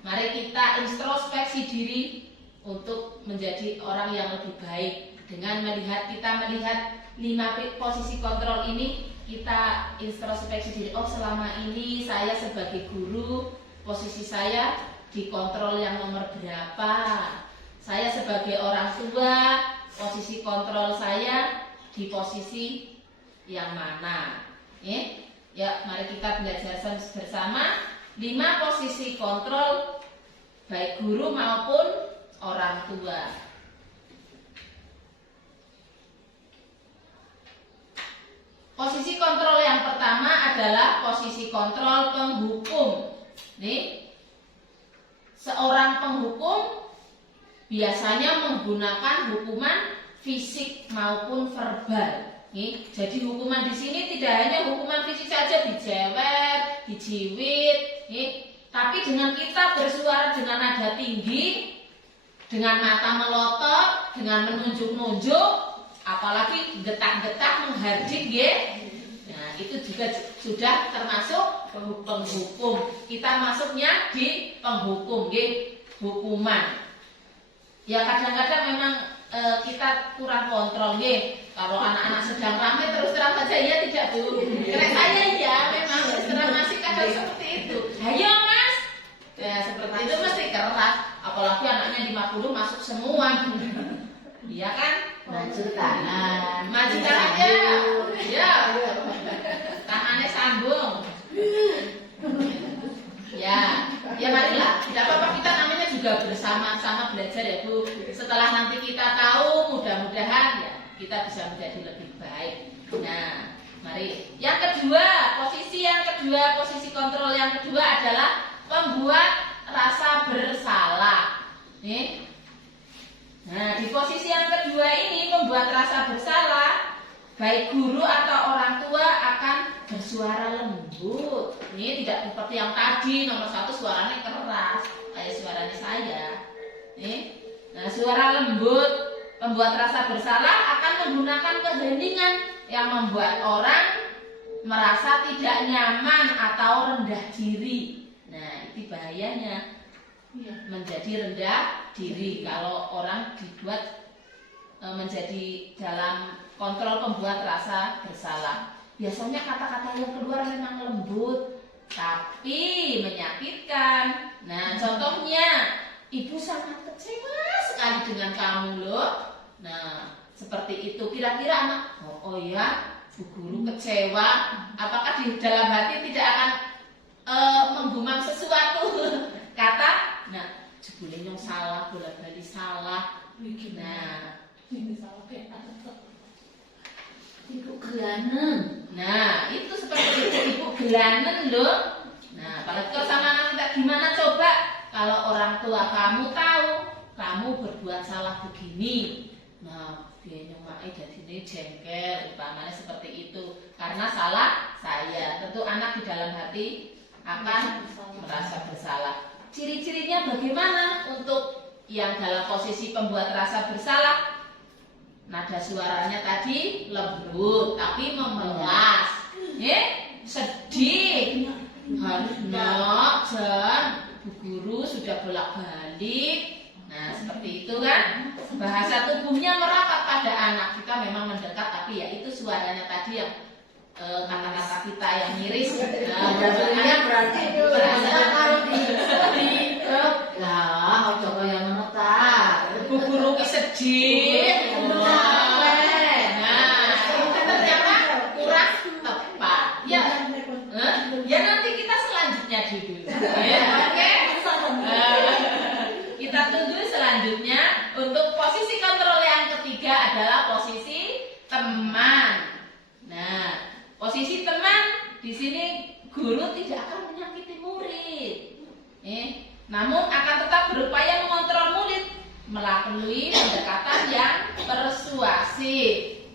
Mari kita introspeksi diri untuk menjadi orang yang lebih baik. Dengan kita melihat 5 posisi kontrol ini, kita introspeksi diri. Oh, selama ini saya sebagai guru, posisi saya dikontrol yang nomor berapa? Saya sebagai orang tua, posisi kontrol saya di posisi yang mana? Ya, mari kita belajar bersama 5 posisi kontrol baik guru maupun orang tua. Posisi kontrol yang pertama adalah posisi kontrol penghukum. Seorang penghukum biasanya menggunakan hukuman fisik maupun verbal. Jadi hukuman di sini tidak hanya hukuman fisik saja, dijewer, dijiwit, tapi dengan kita bersuara dengan nada tinggi, dengan mata melotot, dengan menunjuk-nunjuk, apalagi getak-getak menghardik, nah itu juga sudah termasuk penghukum. Kita masuknya di penghukum, hukuman. Ya kadang-kadang memang kita kurang kontrol, kalau anak-anak sedang ramai terus terang saja ya tidak Bu. Karena saya ya memang terang masih kadang seperti itu. Ayo Mas, ya seperti itu mesti keras. Apalagi anaknya 50 masuk semua, iya kan? Maju tangan. Maju tangan ya. Tangannya sambung. Ya marilah. Tidak apa-apa, kita namanya juga bersama-sama belajar ya Bu. Setelah nanti kita tahu, mudah-mudahan ya kita bisa menjadi lebih baik. Nah, mari. Yang kedua, posisi kontrol yang kedua adalah membuat rasa bersalah. Nah, di posisi yang kedua ini membuat rasa bersalah, baik guru atau orang tua akan bersuara lembut. Ini tidak seperti yang tadi nomor 1 suaranya keras kayak suaranya saya. Nah, suara lembut membuat rasa bersalah akan menggunakan keheningan yang membuat orang merasa tidak nyaman atau rendah diri. Nah, itu bahayanya menjadi rendah diri kalau orang dibuat menjadi dalam kontrol pembuat rasa bersalah. Biasanya kata-kata yang keluar memang lembut tapi menyakitkan. Nah, contohnya, ibu sangat kecewa sekali dengan kamu loh. Nah, seperti itu. Kira-kira anak, oh ya, bu guru kecewa. Apakah di dalam hati tidak akan menggumam sesuatu? Kata, nah, jebule nyong salah, bola-bali salah. Nah, Ini salah kayak ibu gelanen. Nah, itu seperti itu, ibu gelanen loh. Nah, apalagi kalau sama anak kita gimana coba kalau orang tua kamu tahu kamu berbuat salah begini. Nah, biasanya mak jadi jengkel, umpamanya seperti itu karena salah saya. Tentu anak di dalam hati akan merasa bersalah. Ciri-cirinya bagaimana untuk yang dalam posisi pembuat rasa bersalah? Nada suaranya tadi lembut tapi memelas, sedih, harus nak dan bu guru sudah bolak-balik. Nah, seperti itu kan. Bahasa tubuhnya merapat pada anak. Kita memang mendekat tapi ya itu suaranya tadi yang kata-kata kita yang miris. Nah, berarti berasa kalau di lah ojo kaya ngono ta. bu guru sedih. Ya nanti kita selanjutnya dulu. Oke. Kita tunggu selanjutnya. Untuk posisi kontrol yang ketiga adalah posisi teman. Nah, posisi teman di sini guru tidak akan menyakiti murid. Namun akan tetap berupaya mengontrol murid melalui pendekatan yang persuasif.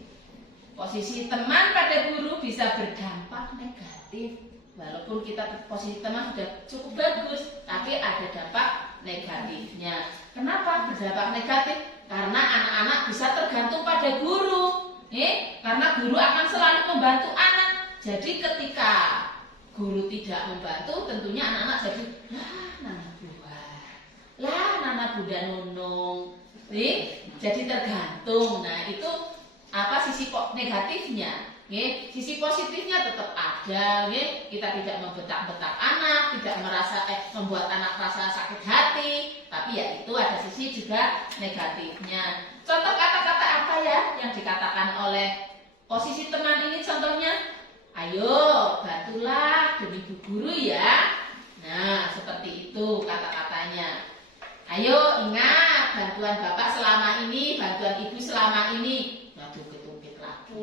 Posisi teman pada guru bisa berdampak negatif. Walaupun kita posisi teman sudah cukup bagus, tapi ada dampak negatifnya. Kenapa berdampak negatif? Karena anak-anak bisa tergantung pada guru. Karena guru akan selalu membantu anak. Jadi ketika guru tidak membantu, tentunya anak-anak jadi nana bunda nunung. Jadi tergantung. Nah, itu apa sisi negatifnya? Sisi positifnya tetap ada. Kita tidak membetak-betak anak, tidak membuat anak rasa sakit hati, tapi ya itu ada sisi juga negatifnya. Contoh kata-kata apa ya yang dikatakan oleh posisi teman ini? Contohnya, ayo bantulah demi bu guru ya. Nah, seperti itu kata-katanya. Ayo ingat bantuan bapak selama ini, bantuan ibu selama ini. Tungkit lagi.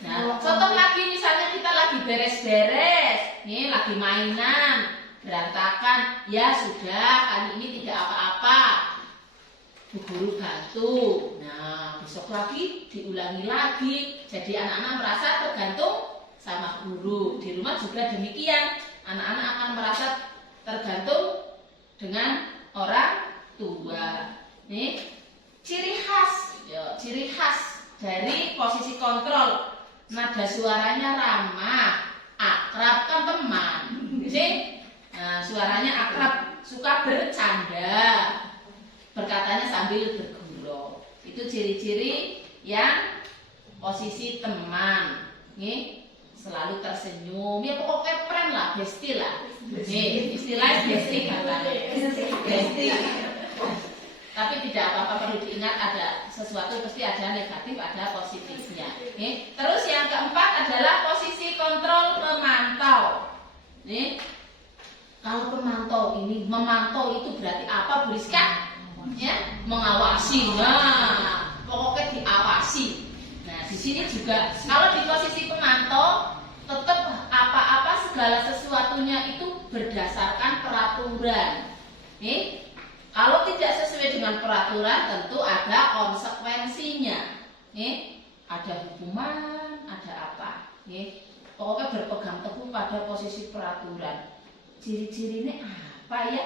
Nah, contoh lagi misalnya kita lagi beres-beres, lagi mainan, berantakan, ya sudah kali ini tidak apa-apa, bu guru bantu. Nah, besok lagi diulangi lagi. Jadi anak-anak merasa tergantung sama guru. Di rumah juga demikian, anak-anak akan merasa tergantung dengan orang tua. Ciri khas dari posisi kontrol, nada suaranya ramah, akrab kan teman. Nah, suaranya akrab, suka bercanda, berkatanya sambil bergurau. Itu ciri-ciri yang posisi teman. Selalu tersenyum, ya pokoknya keren lah, bestie lah. Istilah bestie katanya. Bestie. Tapi tidak apa-apa, perlu diingat ada sesuatu pasti ada negatif, ada positifnya. Terus yang keempat adalah posisi kontrol pemantau. Kalau pemantau ini, memantau itu berarti apa, Bu Rizka? Mengawasi. Nah, pokoknya diawasi. Nah, di sini juga kalau di posisi pemantau tetap apa-apa segala sesuatunya itu berdasarkan peraturan. Kalau tidak sesuai dengan peraturan tentu ada konsekuensinya. Ada hukuman, ada apa. Pokoknya berpegang teguh pada posisi peraturan. Ciri-cirinya apa ya?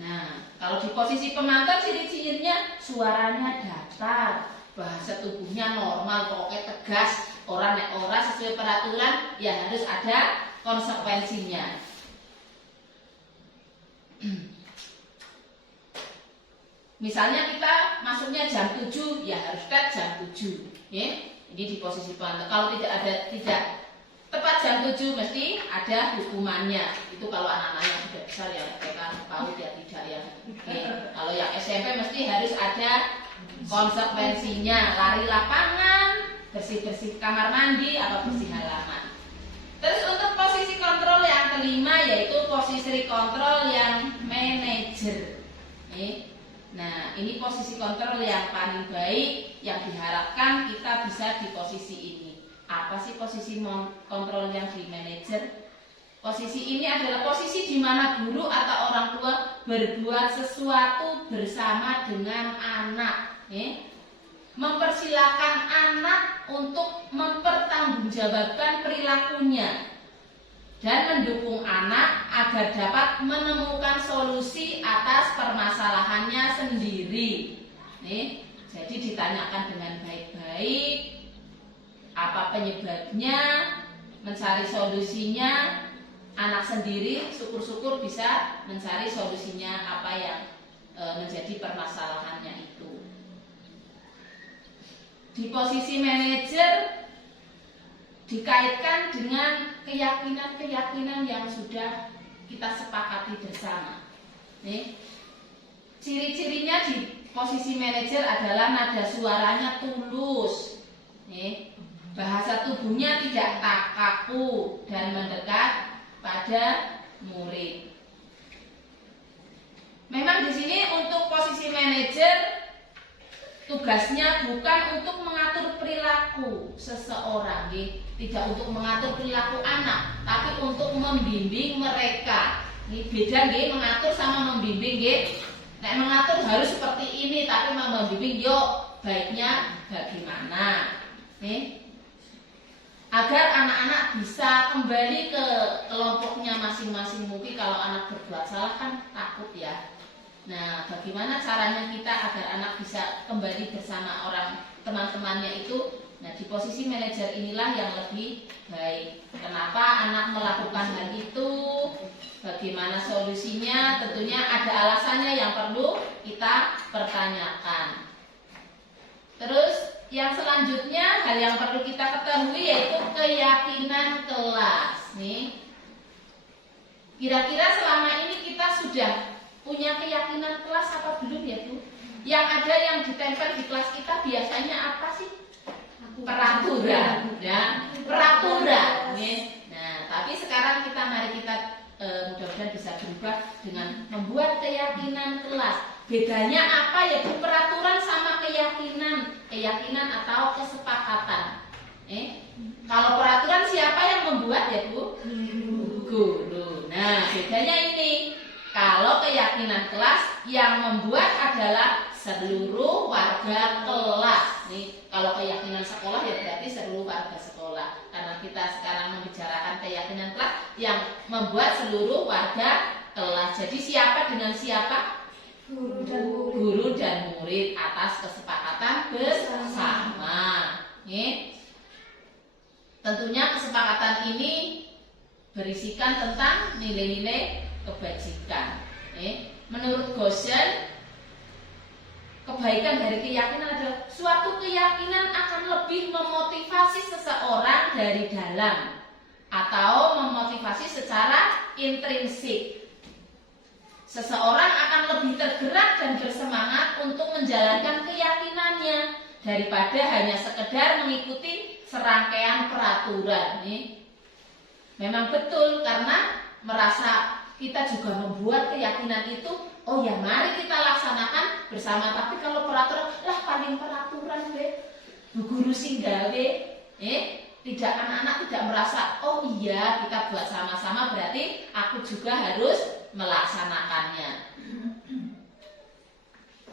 Nah, kalau di posisi pemantau ciri-cirinya suaranya datar, bahasa tubuhnya normal, pokoknya tegas, orang sesuai peraturan, ya harus ada konsekuensinya. Misalnya kita masuknya jam 7, ya harus jam 7, ya. Ini di posisi pantau. Kalau tidak tepat jam 7 mesti ada hukumannya. Itu kalau anak-anak yang sudah besar ya, mereka tahu ya tidak ya. Oke. Kalau yang SMP mesti harus ada konsekuensinya, lari lapangan, bersih-bersih kamar mandi, atau bersih halaman. Terus untuk posisi kontrol yang kelima yaitu posisi kontrol yang manajer. Nah, ini posisi kontrol yang paling baik yang diharapkan kita bisa di posisi ini. Apa sih posisi kontrol yang di manajer? Posisi ini adalah posisi di mana guru atau orang tua berbuat sesuatu bersama dengan anak, mempersilahkan anak untuk mempertanggungjawabkan perilakunya dan mendukung anak agar dapat menemukan solusi atas permasalahannya sendiri. Jadi ditanyakan dengan baik-baik apa penyebabnya, mencari solusinya. Anak sendiri syukur-syukur bisa mencari solusinya apa yang menjadi permasalahannya itu. Di posisi manajer dikaitkan dengan keyakinan-keyakinan yang sudah kita sepakati bersama. Ciri-cirinya di posisi manajer adalah nada suaranya tulus, bahasa tubuhnya tidak kaku dan mendekat pada murid. Memang di sini untuk posisi manajer tugasnya bukan untuk mengatur perilaku seseorang, tidak untuk mengatur perilaku anak, tapi untuk membimbing mereka. Ini beda mengatur sama membimbing. Nek mengatur harus seperti ini, tapi membimbing yuk baiknya bagaimana. Agar anak-anak bisa kembali ke kelompoknya masing-masing. Mungkin kalau anak berbuat salah kan takut ya. Nah, bagaimana caranya kita agar anak bisa kembali bersama orang teman-temannya itu? Nah, di posisi manajer inilah yang lebih baik. Kenapa anak melakukan hal itu? Bagaimana solusinya? Tentunya ada alasannya yang perlu kita pertanyakan. Terus yang selanjutnya, hal yang perlu kita ketahui yaitu keyakinan kelas. Kira-kira selama ini kita sudah punya keyakinan kelas apa belum ya Bu? Yang ada yang ditempel di kelas kita biasanya apa sih? Peraturan, ya, peraturan. Nah, tapi sekarang mari kita mudah-mudahan bisa berubah dengan membuat keyakinan kelas. Bedanya apa ya Bu? Peraturan sama keyakinan atau kesepakatan. Kalau peraturan siapa yang membuat ya Bu? Guru. Nah, bedanya ini. Kalau keyakinan kelas yang membuat adalah seluruh warga kelas. Kalau keyakinan sekolah ya berarti seluruh warga sekolah. Karena kita sekarang membicarakan keyakinan kelas yang membuat seluruh warga kelas. Jadi siapa dengan siapa? Guru dan murid atas kesepakatan bersama. Tentunya kesepakatan ini berisikan tentang nilai-nilai kebajikan. Menurut Goshen, kebaikan dari keyakinan adalah suatu keyakinan akan lebih memotivasi seseorang dari dalam atau memotivasi secara intrinsik. Seseorang akan lebih tergerak dan bersemangat untuk menjalankan keyakinannya daripada hanya sekedar mengikuti serangkaian peraturan. Memang betul, karena merasa kita juga membuat keyakinan itu, oh ya mari kita laksanakan bersama. Tapi kalau peraturan, lah paling peraturan Bu guru singgawe, tidak, anak-anak tidak merasa, oh iya kita buat sama-sama berarti aku juga harus melaksanakannya.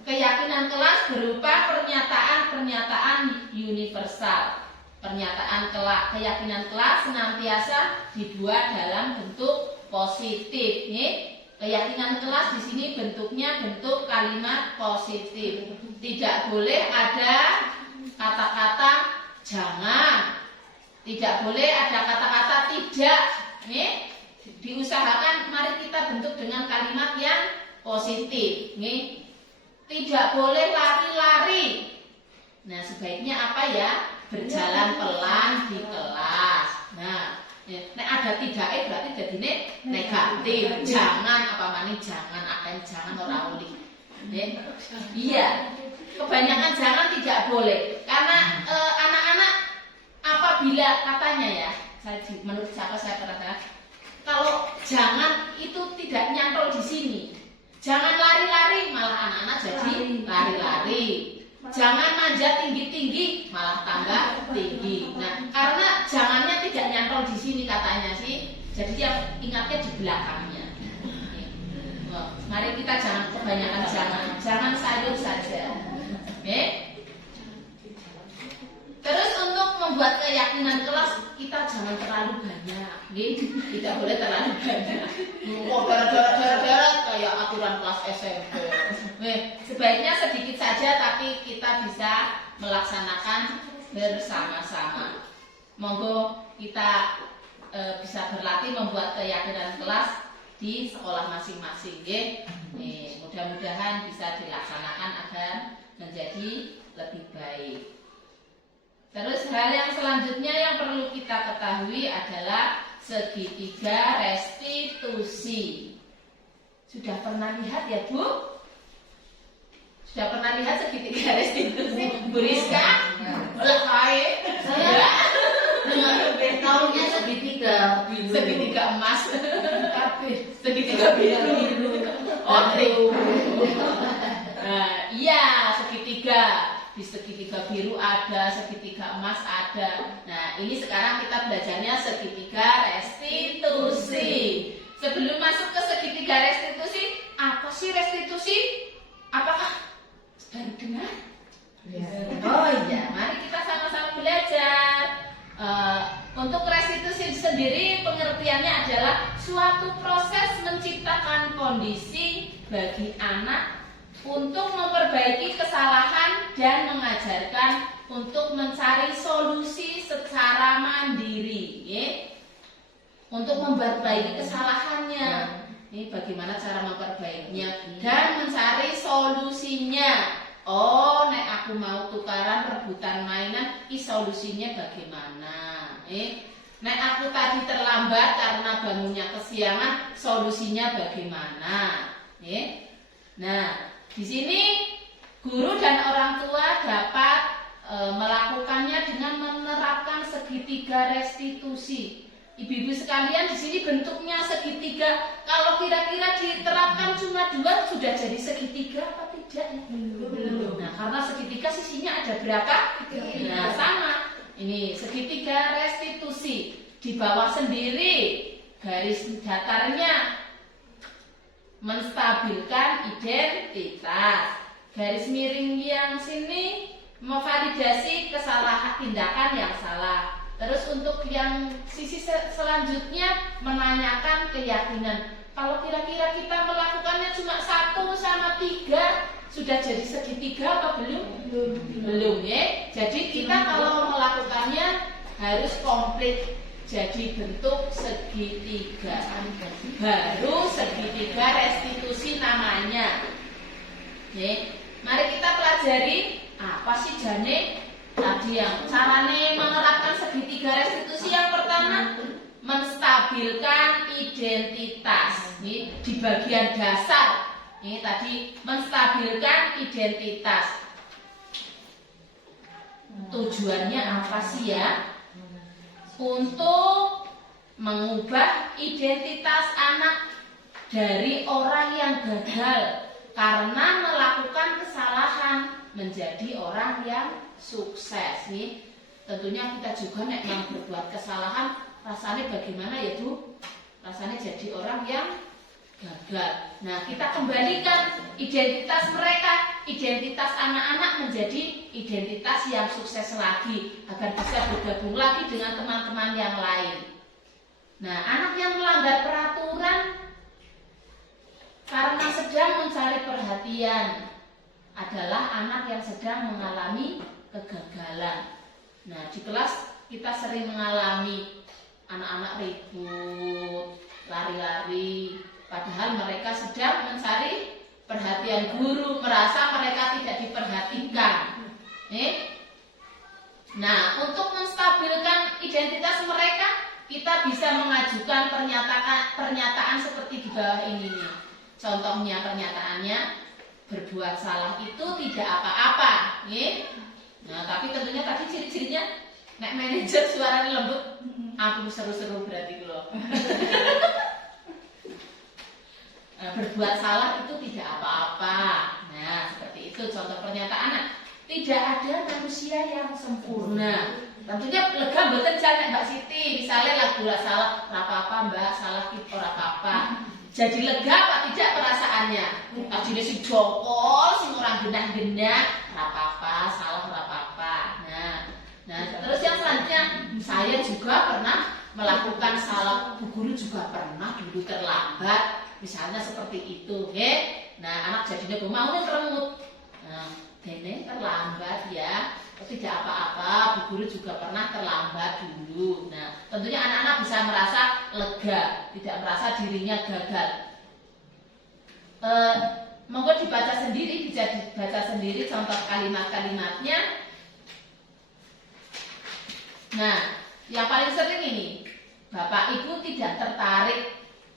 Keyakinan kelas berupa pernyataan-pernyataan universal. Keyakinan kelas senantiasa dibuat dalam bentuk positif. Keyakinan kelas di sini bentuknya bentuk kalimat positif. Tidak boleh ada kata-kata jangan. Tidak boleh ada kata-kata tidak. Nih, diusahakan mari kita bentuk dengan kalimat yang positif. Nih, tidak boleh lari-lari. Nah, sebaiknya apa ya? Berjalan pelan di kelas. Nah, ada tidak berarti jadi negatif. Jangan apa maning jangan akan jangan ora uli. Iya. Kebanyakan jangan tidak boleh. Karena anak-anak apabila katanya ya, menurut siapa saya pernah kalau jangan itu tidak nyantol di sini. Jangan lari-lari malah anak-anak jadi lari-lari. Jangan manjat tinggi-tinggi malah tambah tinggi. Nah, karena jangannya tidak nyantol di sini katanya sih. Jadi yang ingatnya di belakangnya. Mari kita jangan kebanyakan jangan sayur saja. Oke? Terus untuk membuat keyakinan kelas kita jangan terlalu banyak. Tidak boleh terlalu banyak. Gara-gara kayak aturan kelas SMP. Sebaiknya sedikit saja tapi kita bisa melaksanakan bersama-sama. Monggo kita bisa berlatih membuat keyakinan kelas di sekolah masing-masing. Mudah-mudahan bisa dilaksanakan agar menjadi lebih baik. Terus hal yang selanjutnya yang perlu kita ketahui adalah segitiga restitusi. Sudah pernah lihat ya Bu? Sudah pernah lihat segitiga restitusi? Bu Rizka? Saya tahunya segitiga biru. Segitiga emas. Segitiga biru. Iya, segitiga. Di segitiga biru ada, segitiga emas ada. Nah, ini sekarang kita belajarnya segitiga restitusi. Sebelum masuk ke segitiga restitusi, apa sih restitusi? Apakah baru dengar? Oh iya, mari kita sama-sama belajar. Untuk restitusi sendiri pengertiannya adalah suatu proses menciptakan kondisi bagi anak untuk memperbaiki kesalahan dan mengajarkan untuk mencari solusi secara mandiri, untuk memperbaiki kesalahannya. Ini bagaimana cara memperbaikinya dan mencari solusinya. Oh, nek aku mau tukaran rebutan mainan, solusinya bagaimana? Nek aku tadi terlambat karena bangunnya kesiangan, solusinya bagaimana? Nah, di sini guru dan orang tua dapat melakukannya dengan menerapkan segitiga restitusi. Ibu-ibu sekalian, di sini bentuknya segitiga. Kalau kira-kira diterapkan cuma 2 sudah jadi segitiga apa tidak? Belum. Nah, karena segitiga sisinya ada berapa? Nah, sama. Ini segitiga restitusi. Di bawah sendiri garis datarnya menstabilkan identitas. Garis miring yang sini memvalidasi kesalahan tindakan yang salah. Terus untuk yang sisi selanjutnya menanyakan keyakinan. Kalau kira-kira kita melakukannya cuma 1 sama 3 sudah jadi segitiga apa belum? Belum ya. Jadi kita kalau melakukannya harus komplit jadi bentuk segitiga. Baru segitiga restitusi namanya. Mari kita pelajari apa sih jane tadi yang carane menerapkan segitiga restitusi. Yang pertama menstabilkan identitas. Ini di bagian dasar. Ini tadi menstabilkan identitas. Tujuannya apa sih ya? Untuk mengubah identitas anak dari orang yang gagal karena melakukan kesalahan menjadi orang yang sukses. Nih, tentunya kita juga nek yang berbuat kesalahan rasanya bagaimana ya Bu? Rasanya jadi orang yang gagal. Nah, kita kembalikan identitas mereka, identitas anak-anak menjadi identitas yang sukses lagi agar bisa bergabung lagi dengan teman-teman yang lain. Nah, anak yang melanggar peraturan karena sedang mencari perhatian adalah anak yang sedang mengalami kegagalan. Nah, di kelas kita sering mengalami anak-anak ribut, lari-lari, padahal mereka sedang mencari perhatian guru, merasa mereka tidak diperhatikan. Nah, untuk menstabilkan identitas mereka, kita bisa mengajukan pernyataan seperti di bawah ini nih. Contohnya pernyataannya, berbuat salah itu tidak apa-apa. Nah, tapi tentunya tadi ciri-cirinya, nek manajer suaranya lembut, aku seru-seru berarti loh. Berbuat salah itu tidak apa-apa. Nah, seperti itu contoh pernyataan. Nah, tidak ada manusia yang sempurna. Tentunya lega mboten jan Mbak Siti, misalnya lagu salah, ora apa-apa Mbak, salah kita ora apa-apa. Jadi lega apa tidak perasaannya? Ajine sing jokol, sing ora genah-genah, ora apa-apa, salah ora apa-apa. Nah, terus yang selanjutnya, saya juga pernah melakukan salah, Bu Guru juga pernah dulu terlambat. Misalnya seperti itu, Nah, anak jadinya mau ngeremut. Nah, dene terlambat ya. Tidak apa-apa, Bu Guru juga pernah terlambat dulu. Nah, tentunya anak-anak bisa merasa lega, tidak merasa dirinya gagal. Monggo dibaca sendiri, bisa dibaca sendiri contoh kalimat-kalimatnya. Nah, yang paling sering ini, Bapak Ibu tidak tertarik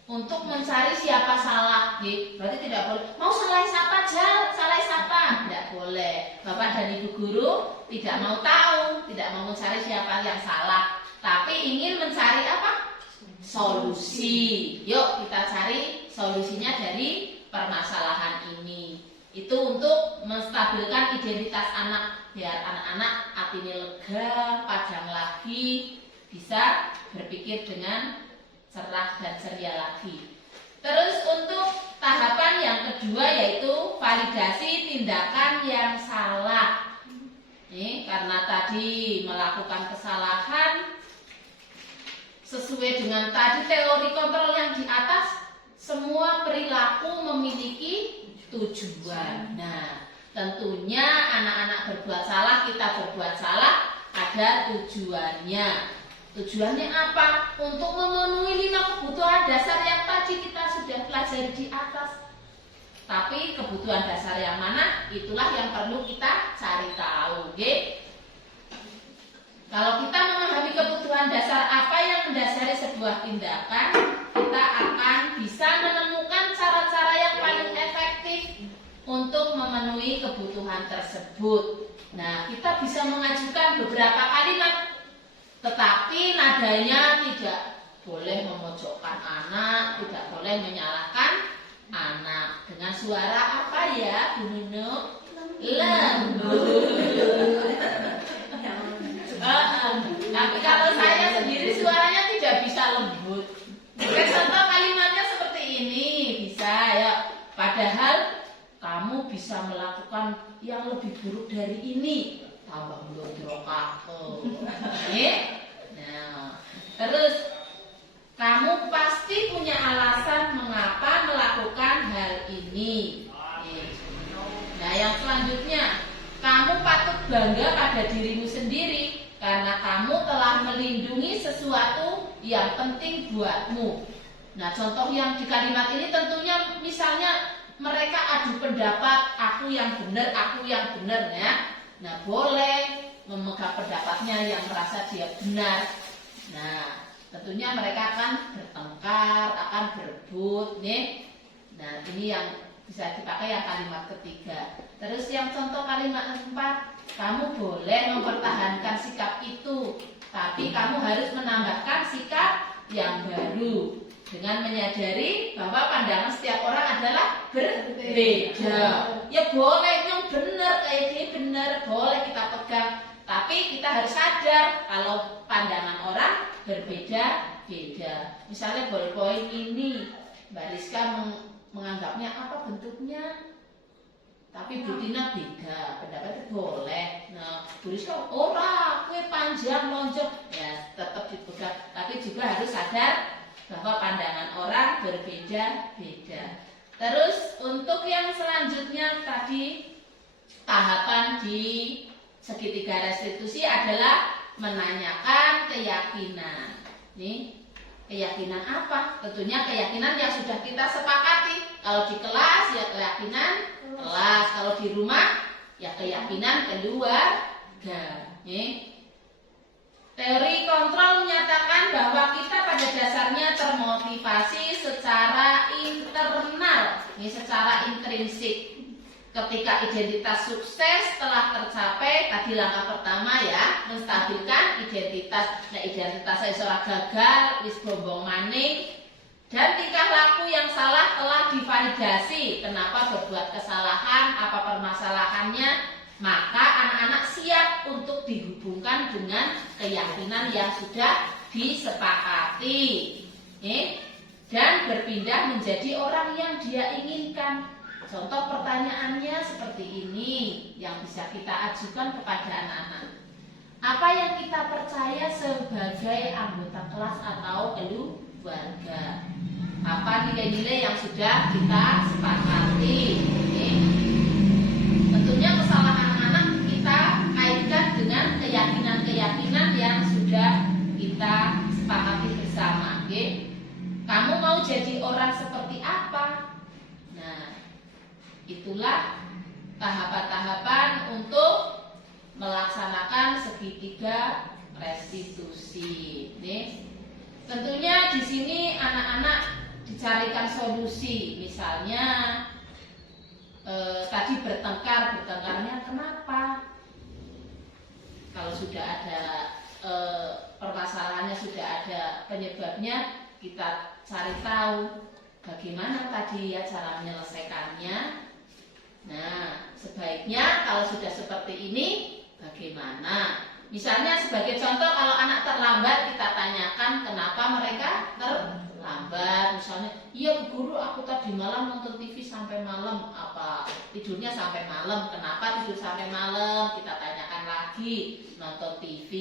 untuk mencari siapa salah, berarti tidak boleh. Mau salah siapa aja, salah siapa, tidak boleh. Bapak dan Ibu Guru tidak mau tahu, tidak mau mencari siapa yang salah, tapi ingin mencari apa? Solusi. Yuk kita cari solusinya dari permasalahan ini. Itu untuk menstabilkan identitas anak, biar anak-anak hatinya lega, padang lagi, bisa berpikir dengan cerah dan ceria lagi. Terus untuk tahapan yang kedua yaitu validasi tindakan yang salah. Karena tadi melakukan kesalahan sesuai dengan tadi teori kontrol yang di atas, semua perilaku memiliki tujuan. Nah, tentunya anak-anak berbuat salah, kita berbuat salah, ada tujuannya. Tujuannya apa? Untuk memenuhi 5 kebutuhan dasar yang tadi kita sudah pelajari di atas. Tapi kebutuhan dasar yang mana? Itulah yang perlu kita cari tahu. Kalau kita memahami kebutuhan dasar apa yang mendasari sebuah tindakan, kita akan bisa menemukan cara-cara yang paling efektif untuk memenuhi kebutuhan tersebut. Nah, kita bisa mengajukan beberapa kalimat, tetapi nadanya tidak boleh memojokkan anak, tidak boleh menyalahkan anak. Dengan suara apa ya, Bu Nunu? Lembut. Tapi kalau saya sendiri suaranya tidak bisa lembut. Contoh kalimatnya seperti ini, bisa ya. Padahal kamu bisa melakukan yang lebih buruk dari ini. Tambah blondrok aku. Nah, terus kamu pasti punya alasan mengapa melakukan hal ini. Nah, yang selanjutnya, kamu patut bangga pada dirimu sendiri karena kamu telah melindungi sesuatu yang penting buatmu. Nah, contoh yang di kalimat ini tentunya misalnya mereka adu pendapat, aku yang benar ya. Nah, boleh memegang pendapatnya yang merasa dia benar. Nah, tentunya mereka akan bertengkar, akan berebut, Nah, ini yang bisa dipakai yang kalimat ketiga. Terus yang contoh kalimat 4, kamu boleh mempertahankan sikap itu, tapi kamu harus menambahkan sikap yang baru dengan menyadari bahwa pandangan setiap orang adalah berbeda. Ya boleh yang benar kayak gini benar, boleh kita pegang, tapi kita harus sadar kalau pandangan orang berbeda-beda. Misalnya ballpoint ini, Mbak Rizka menganggapnya apa bentuknya, tapi Bu Tina beda, pendapatnya boleh. Nah, Bu Rizka ora, kue panjang lonjong, ya tetap dipegang, tapi juga harus sadar bahwa pandangan orang berbeda-beda. Terus untuk yang selanjutnya tadi tahapan di segitiga restitusi adalah menanyakan keyakinan. Nih, keyakinan apa? Tentunya keyakinan yang sudah kita sepakati. Kalau di kelas ya keyakinan kelas, kalau di rumah ya keyakinan keluarga. Nih. Teori kontrol menyatakan bahwa kita pada dasarnya termotivasi secara internal, ini secara intrinsik. Ketika identitas sukses telah tercapai, tadi langkah pertama ya, menstabilkan identitas. Nah, identitas saya seorang gagal, wis bombong maning, dan tingkah laku yang salah telah divalidasi. Kenapa berbuat kesalahan, apa permasalahannya? Maka anak-anak siap untuk dihubungkan dengan keyakinan yang sudah disepakati, dan berpindah menjadi orang yang dia inginkan. Contoh pertanyaannya seperti ini yang bisa kita ajukan kepada anak-anak. Apa yang kita percaya sebagai anggota kelas atau keluarga? Apa nilai-nilai yang sudah kita sepakati? Tentunya kesalahan anak kita kaitkan dengan keyakinan-keyakinan yang sudah kita sepakati bersama. Kamu mau jadi orang seperti apa? Nah, itulah tahapan-tahapan untuk melaksanakan segitiga restitusi. Tentunya di sini anak-anak dicarikan solusi. Misalnya tadi bertengkarnya kenapa? Kalau sudah ada permasalahannya, sudah ada penyebabnya, kita cari tahu bagaimana tadi ya cara menyelesaikannya. Nah, sebaiknya kalau sudah seperti ini bagaimana? Misalnya sebagai contoh, kalau anak terlambat kita tanyakan kenapa mereka terlambat. Misalnya, iya Bu Guru, aku tadi malam nonton TV sampai malam. Apa tidurnya sampai malam? Kenapa tidur sampai malam? Kita tanyakan lagi. Nonton TV.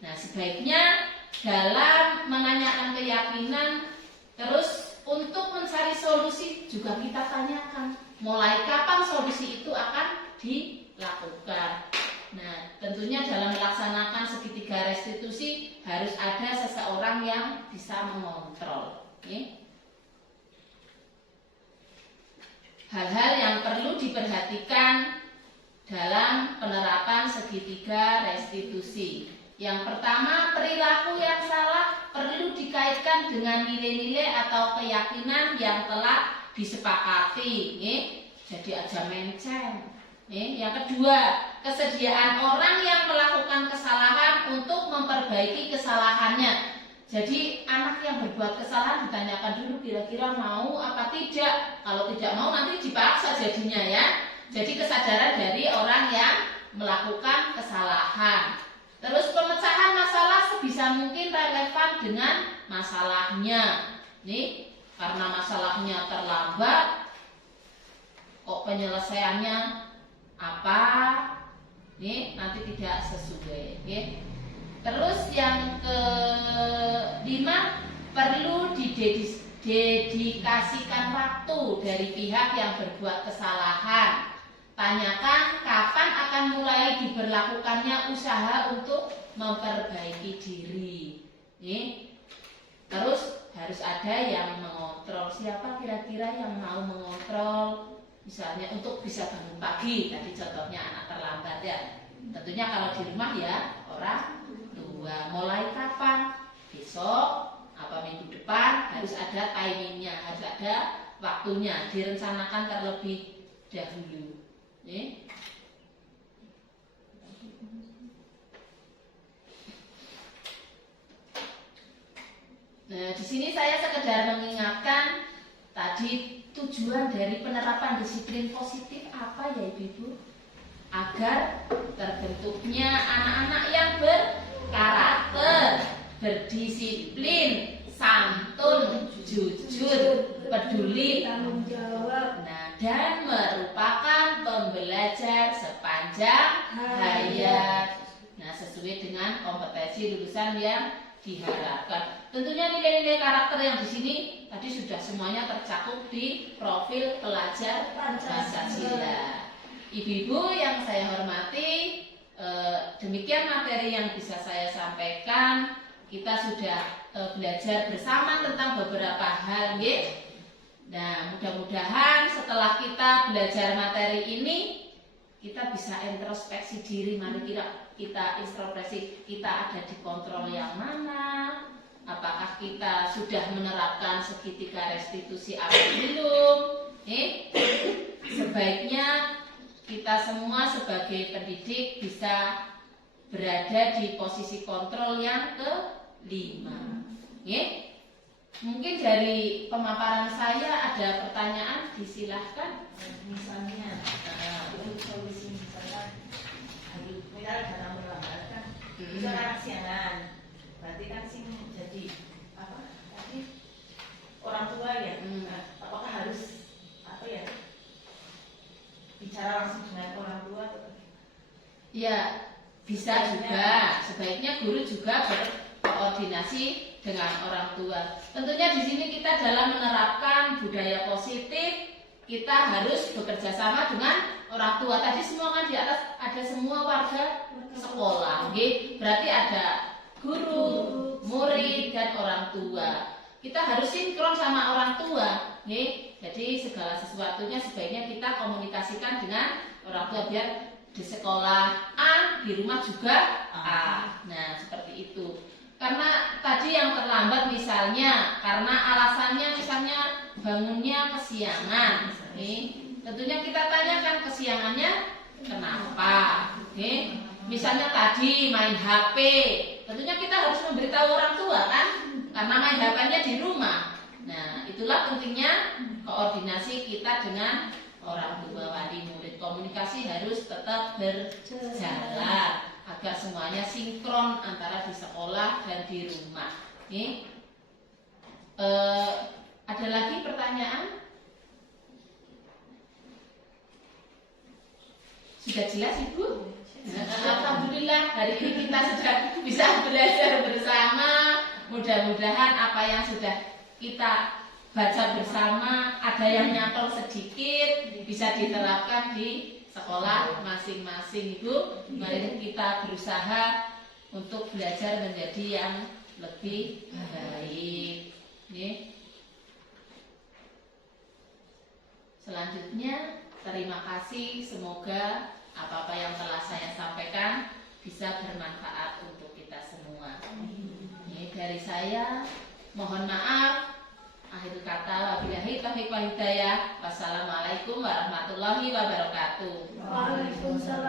Nah, sebaiknya dalam menanyakan keyakinan, terus untuk mencari solusi juga kita tanyakan mulai kapan solusi itu akan dilakukan. Nah, tentunya dalam melaksanakan segitiga restitusi harus ada seseorang yang bisa mengontrol. Hal-hal yang perlu diperhatikan dalam penerapan segitiga restitusi. Yang pertama, perilaku yang salah perlu dikaitkan dengan nilai-nilai atau keyakinan yang telah disepakati. Jadi aja menceng. Yang kedua, kesediaan orang yang melakukan kesalahan untuk memperbaiki kesalahannya. Jadi anak yang berbuat kesalahan ditanyakan dulu kira-kira mau apa tidak. Kalau tidak mau nanti dipaksa jadinya ya. Jadi kesadaran dari orang yang melakukan kesalahan. Terus pemecahan masalah sebisa mungkin relevan dengan masalahnya. Nih, karena masalahnya terlambat, kok penyelesaiannya apa? Nih, nanti tidak sesuai. Terus yang kelima, perlu didedikasikan waktu dari pihak yang berbuat kesalahan. Tanyakan kapan akan mulai diberlakukannya usaha untuk memperbaiki diri. Terus harus ada yang mengontrol. Siapa kira-kira yang mau mengontrol? Misalnya untuk bisa bangun pagi, tadi contohnya anak terlambat ya. Tentunya kalau di rumah ya orang tua. Mulai kapan? Besok, apa minggu depan, harus ada timingnya, harus ada waktunya, direncanakan terlebih dahulu. Nah, di sini saya sekedar mengingatkan tadi tujuan dari penerapan disiplin positif apa ya Ibu? Agar terbentuknya anak-anak yang berkarakter, berdisiplin, santun, jujur, peduli, tanggung jawab, dan merupakan pembelajar sepanjang hayat. Nah, sesuai dengan kompetensi lulusan yang diharapkan. Tentunya nilai-nilai karakter yang di sini tadi sudah semuanya tercakup di profil pelajar Pancasila. Ibu-ibu yang saya hormati, Demikian materi yang bisa saya sampaikan. Kita sudah belajar bersama tentang beberapa hal, nggih. Nah, mudah-mudahan setelah kita belajar materi ini, kita bisa introspeksi diri. Mari kita introspeksi, kita ada di kontrol yang mana? Apakah kita sudah menerapkan segitiga restitusi atau belum? Sebaiknya kita semua sebagai pendidik bisa berada di posisi kontrol yang kelima. Mungkin dari pemaparan saya ada pertanyaan, disilahkan. Misalnya solusi misalkan dana melanggarkan itu anak siangan, berarti kan sing jadi apa tadi orang tua ya. Nah, apakah harus apa ya bicara langsung dengan orang tua atau Ya, bisa juga. Sebaiknya guru juga berkoordinasi dengan orang tua. Tentunya di sini kita dalam menerapkan budaya positif, kita harus bekerja sama dengan orang tua. Tadi semua kan di atas ada semua warga sekolah, berarti ada guru, murid, dan orang tua. Kita harus sinkron sama orang tua, jadi segala sesuatunya sebaiknya kita komunikasikan dengan orang tua biar di sekolah A, di rumah juga A. Nah, seperti itu. Karena tadi yang terlambat misalnya karena alasannya misalnya bangunnya kesiangan, tentunya kita tanyakan kesiangannya kenapa. Misalnya tadi main HP, tentunya kita harus memberitahu orang tua kan, karena main HP-nya di rumah. Nah, itulah pentingnya koordinasi kita dengan orang tua, wali murid. Komunikasi harus tetap berjalan agar semuanya sinkron antara di sekolah dan di rumah. Ada lagi pertanyaan? Sudah jelas Ibu? Alhamdulillah hari ini kita sudah bisa belajar bersama. Mudah-mudahan apa yang sudah kita baca bersama, ada yang nyantol sedikit, bisa diterapkan di sekolah masing-masing. Ibu, mari kita berusaha untuk belajar menjadi yang lebih baik. Selanjutnya, terima kasih. Semoga apa-apa yang telah saya sampaikan bisa bermanfaat untuk kita semua. Dari saya, mohon maaf. Akhir kata, wabillahi taufiq wal hidayah. Wassalamualaikum warahmatullahi wabarakatuh. Waalaikumsalam.